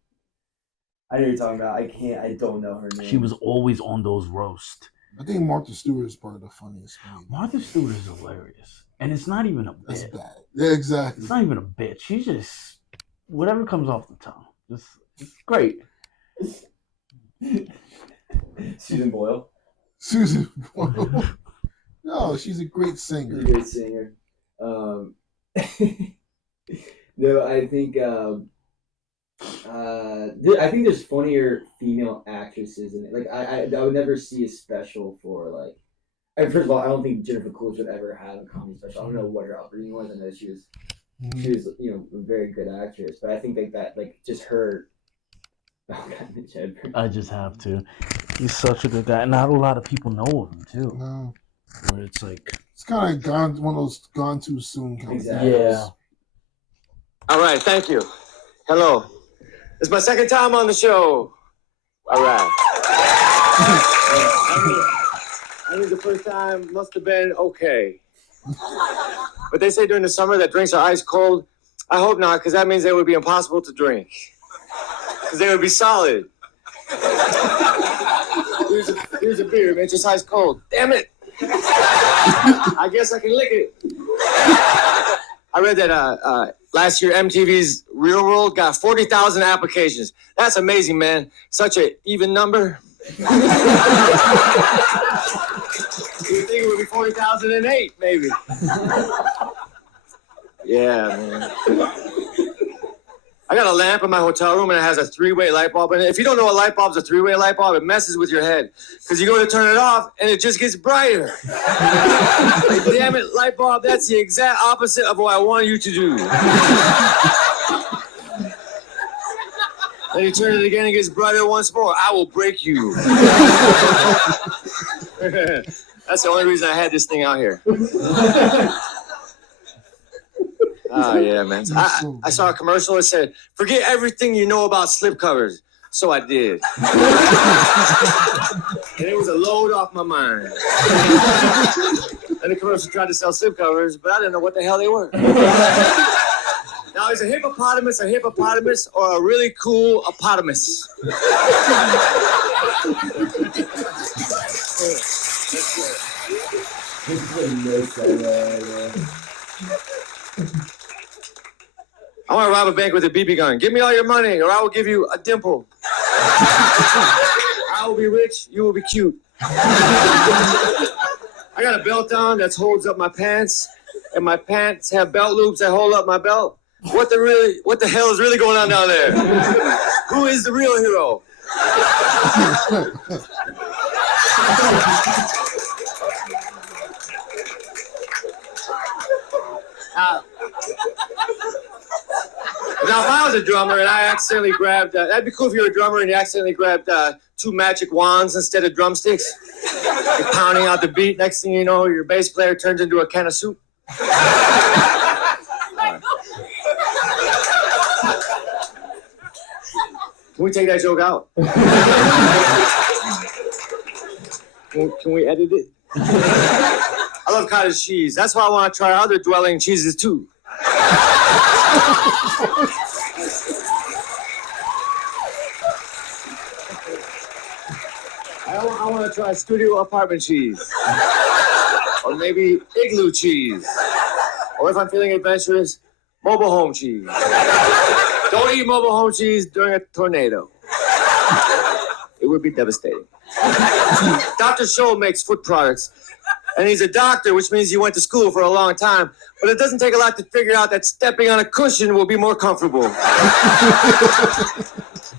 I know what you're talking about. I don't know her name. She was always on those roasts. I think Martha Stewart is probably the funniest. Martha Stewart is hilarious. And it's not even a bit. That's bad. Yeah, exactly. It's not even a bit. She's just whatever comes off the tongue. Just it's great. Susan Boyle. Susan Boyle. No, she's a great singer. She's a great singer. No, I think I think there's funnier female actresses in it. Like I would never see a special for like. First of all, I don't think Jennifer Coolidge would ever have a comedy special. I don't know what her upbringing was. I know she was a very good actress, but I think that just her. Oh God, Mitch Hedberg. I just have to. He's such a good guy. Not a lot of people know of him too. No. Where it's like it's kind of gone one of those gone too soon kind exactly. of yeah. things. All right, thank you. Hello. It's my second time on the show. All right. I think the first time must have been okay. But they say during the summer that drinks are ice cold. I hope not, because that means they would be impossible to drink. Because they would be solid. Here's a beer, man, just ice cold. Damn it. I guess I can lick it. I read that last year MTV's Real World got 40,000 applications. That's amazing, man. Such an even number. You think it would be 40,008, maybe. Yeah, man. I got a lamp in my hotel room and it has a 3-way light bulb in it. If you don't know a light bulb's a 3-way light bulb, it messes with your head. Because you go to turn it off and it just gets brighter. Like, damn it, light bulb, that's the exact opposite of what I want you to do. Then he turns it again and gets brighter once more. I will break you. That's the only reason I had this thing out here. Oh, yeah, man. I saw a commercial that said, forget everything you know about slipcovers. So I did. And it was a load off my mind. And the commercial tried to sell slipcovers, but I didn't know what the hell they were. Now, is a hippopotamus, or a really cool opotamus? I want to rob a bank with a BB gun. Give me all your money, or I will give you a dimple. I will be rich, you will be cute. I got a belt on that holds up my pants, and my pants have belt loops that hold up my belt. What the hell is really going on down there? Who is the real hero? Now, if I was a drummer and I accidentally grabbed, that'd be cool if you were a drummer and you accidentally grabbed 2 magic wands instead of drumsticks. You're pounding out the beat. Next thing you know, your bass player turns into a can of soup. Can we take that joke out? Can we edit it? I love cottage cheese. That's why I want to try other dwelling cheeses too. I want to try studio apartment cheese. Or maybe igloo cheese. Or if I'm feeling adventurous, mobile home cheese. Don't eat mobile home cheese during a tornado. It would be devastating. Dr. Scholl makes foot products. And he's a doctor, which means he went to school for a long time. But it doesn't take a lot to figure out that stepping on a cushion will be more comfortable.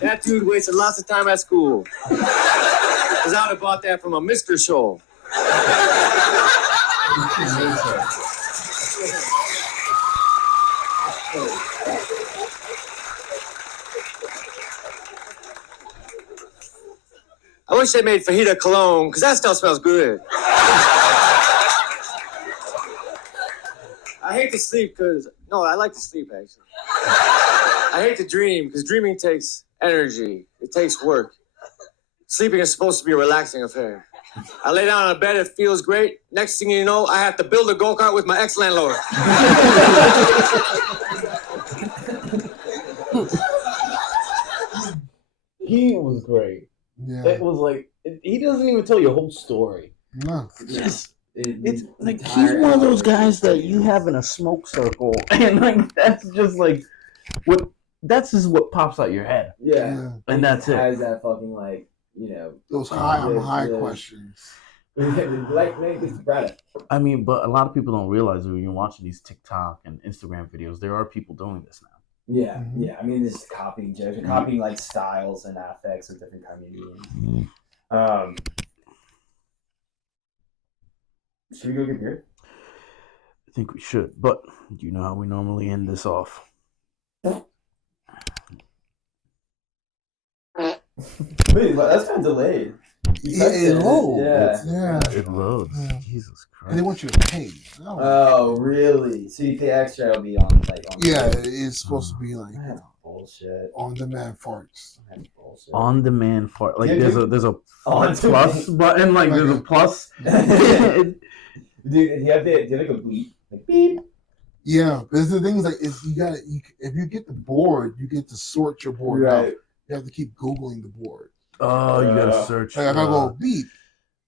That dude wasted lots of time at school. Because I would have bought that from a Mr. Scholl. I wish they made fajita cologne, because that stuff smells good. I hate to sleep because, no, I like to sleep, actually. I hate to dream because dreaming takes energy. It takes work. Sleeping is supposed to be a relaxing affair. I lay down on a bed, it feels great. Next thing you know, I have to build a go-kart with my ex-landlord. He was great. Yeah. It was like, he doesn't even tell you a whole story. No. It's like he's one of those guys that you have in a smoke circle, and like that's just like that's just what pops out your head. Yeah. And that's it. Has that fucking like, those high questions. I mean, but a lot of people don't realize that when you're watching these TikTok and Instagram videos, there are people doing this now. Yeah, Mm-hmm. yeah. I mean, this is copying jokes, copying like styles and affects of different comedians. Should we go get beer? I think we should, but you know how we normally end this off. Wait, that's kind of delayed. It loads. Yeah. It loads. Yeah. Jesus Christ. And they want you to pay. Oh, really? So you pay extra, it'll be on Yeah, it's supposed to be like That's bullshit. on demand farts. That's bullshit. On demand for like Yeah, there's a on plus button, like there's a plus. Dude, do you have like a beep? Like beep. Yeah, but the thing is like if you get the board, you get to sort your board out. You have to keep Googling the board. Oh, you gotta search. Like, I gotta go beep.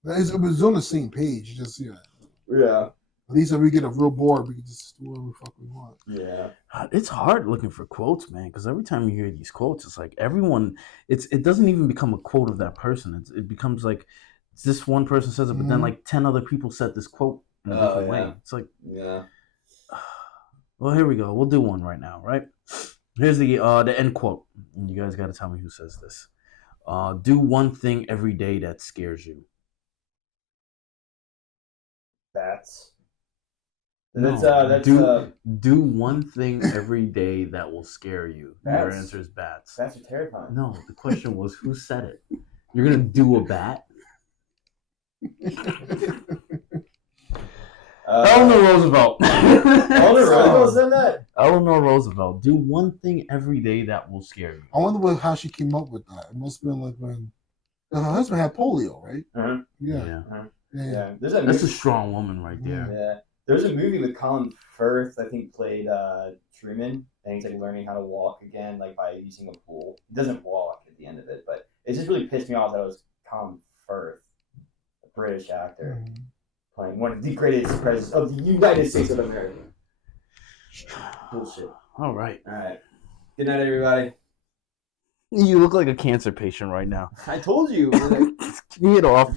It was on the same page. Just Yeah. At least if we get a real board, we can just do whatever the fuck we want. Yeah. It's hard looking for quotes, man, because every time you hear these quotes, it's like everyone. It doesn't even become a quote of that person. It becomes like this one person says it, but then like 10 other people said this quote in a different way. It's like, yeah. Well, here we go. We'll do one right now, right? Here's the end quote. And you guys got to tell me who says this. Do one thing every day that scares you. Bats. Do one thing every day that will scare you. Your Bats. answer is bats. Bats are terrifying. No, the question was who said it. You're gonna do a bat? Eleanor Roosevelt. Eleanor Roosevelt said that? Eleanor Roosevelt. Do one thing every day that will scare you. I wonder how she came up with that. It must have been like when her husband had polio, right? Uh-huh. Yeah. Yeah. That's a strong woman right there. Yeah. There's a movie with Colin Firth, I think, played Truman, and he's like learning how to walk again, like by using a pool. He doesn't walk at the end of it, but it just really pissed me off that it was Colin Firth, a British actor, playing one of the greatest presidents of the United States of America. Bullshit. All right. Good night, everybody. You look like a cancer patient right now. I told you. Get off.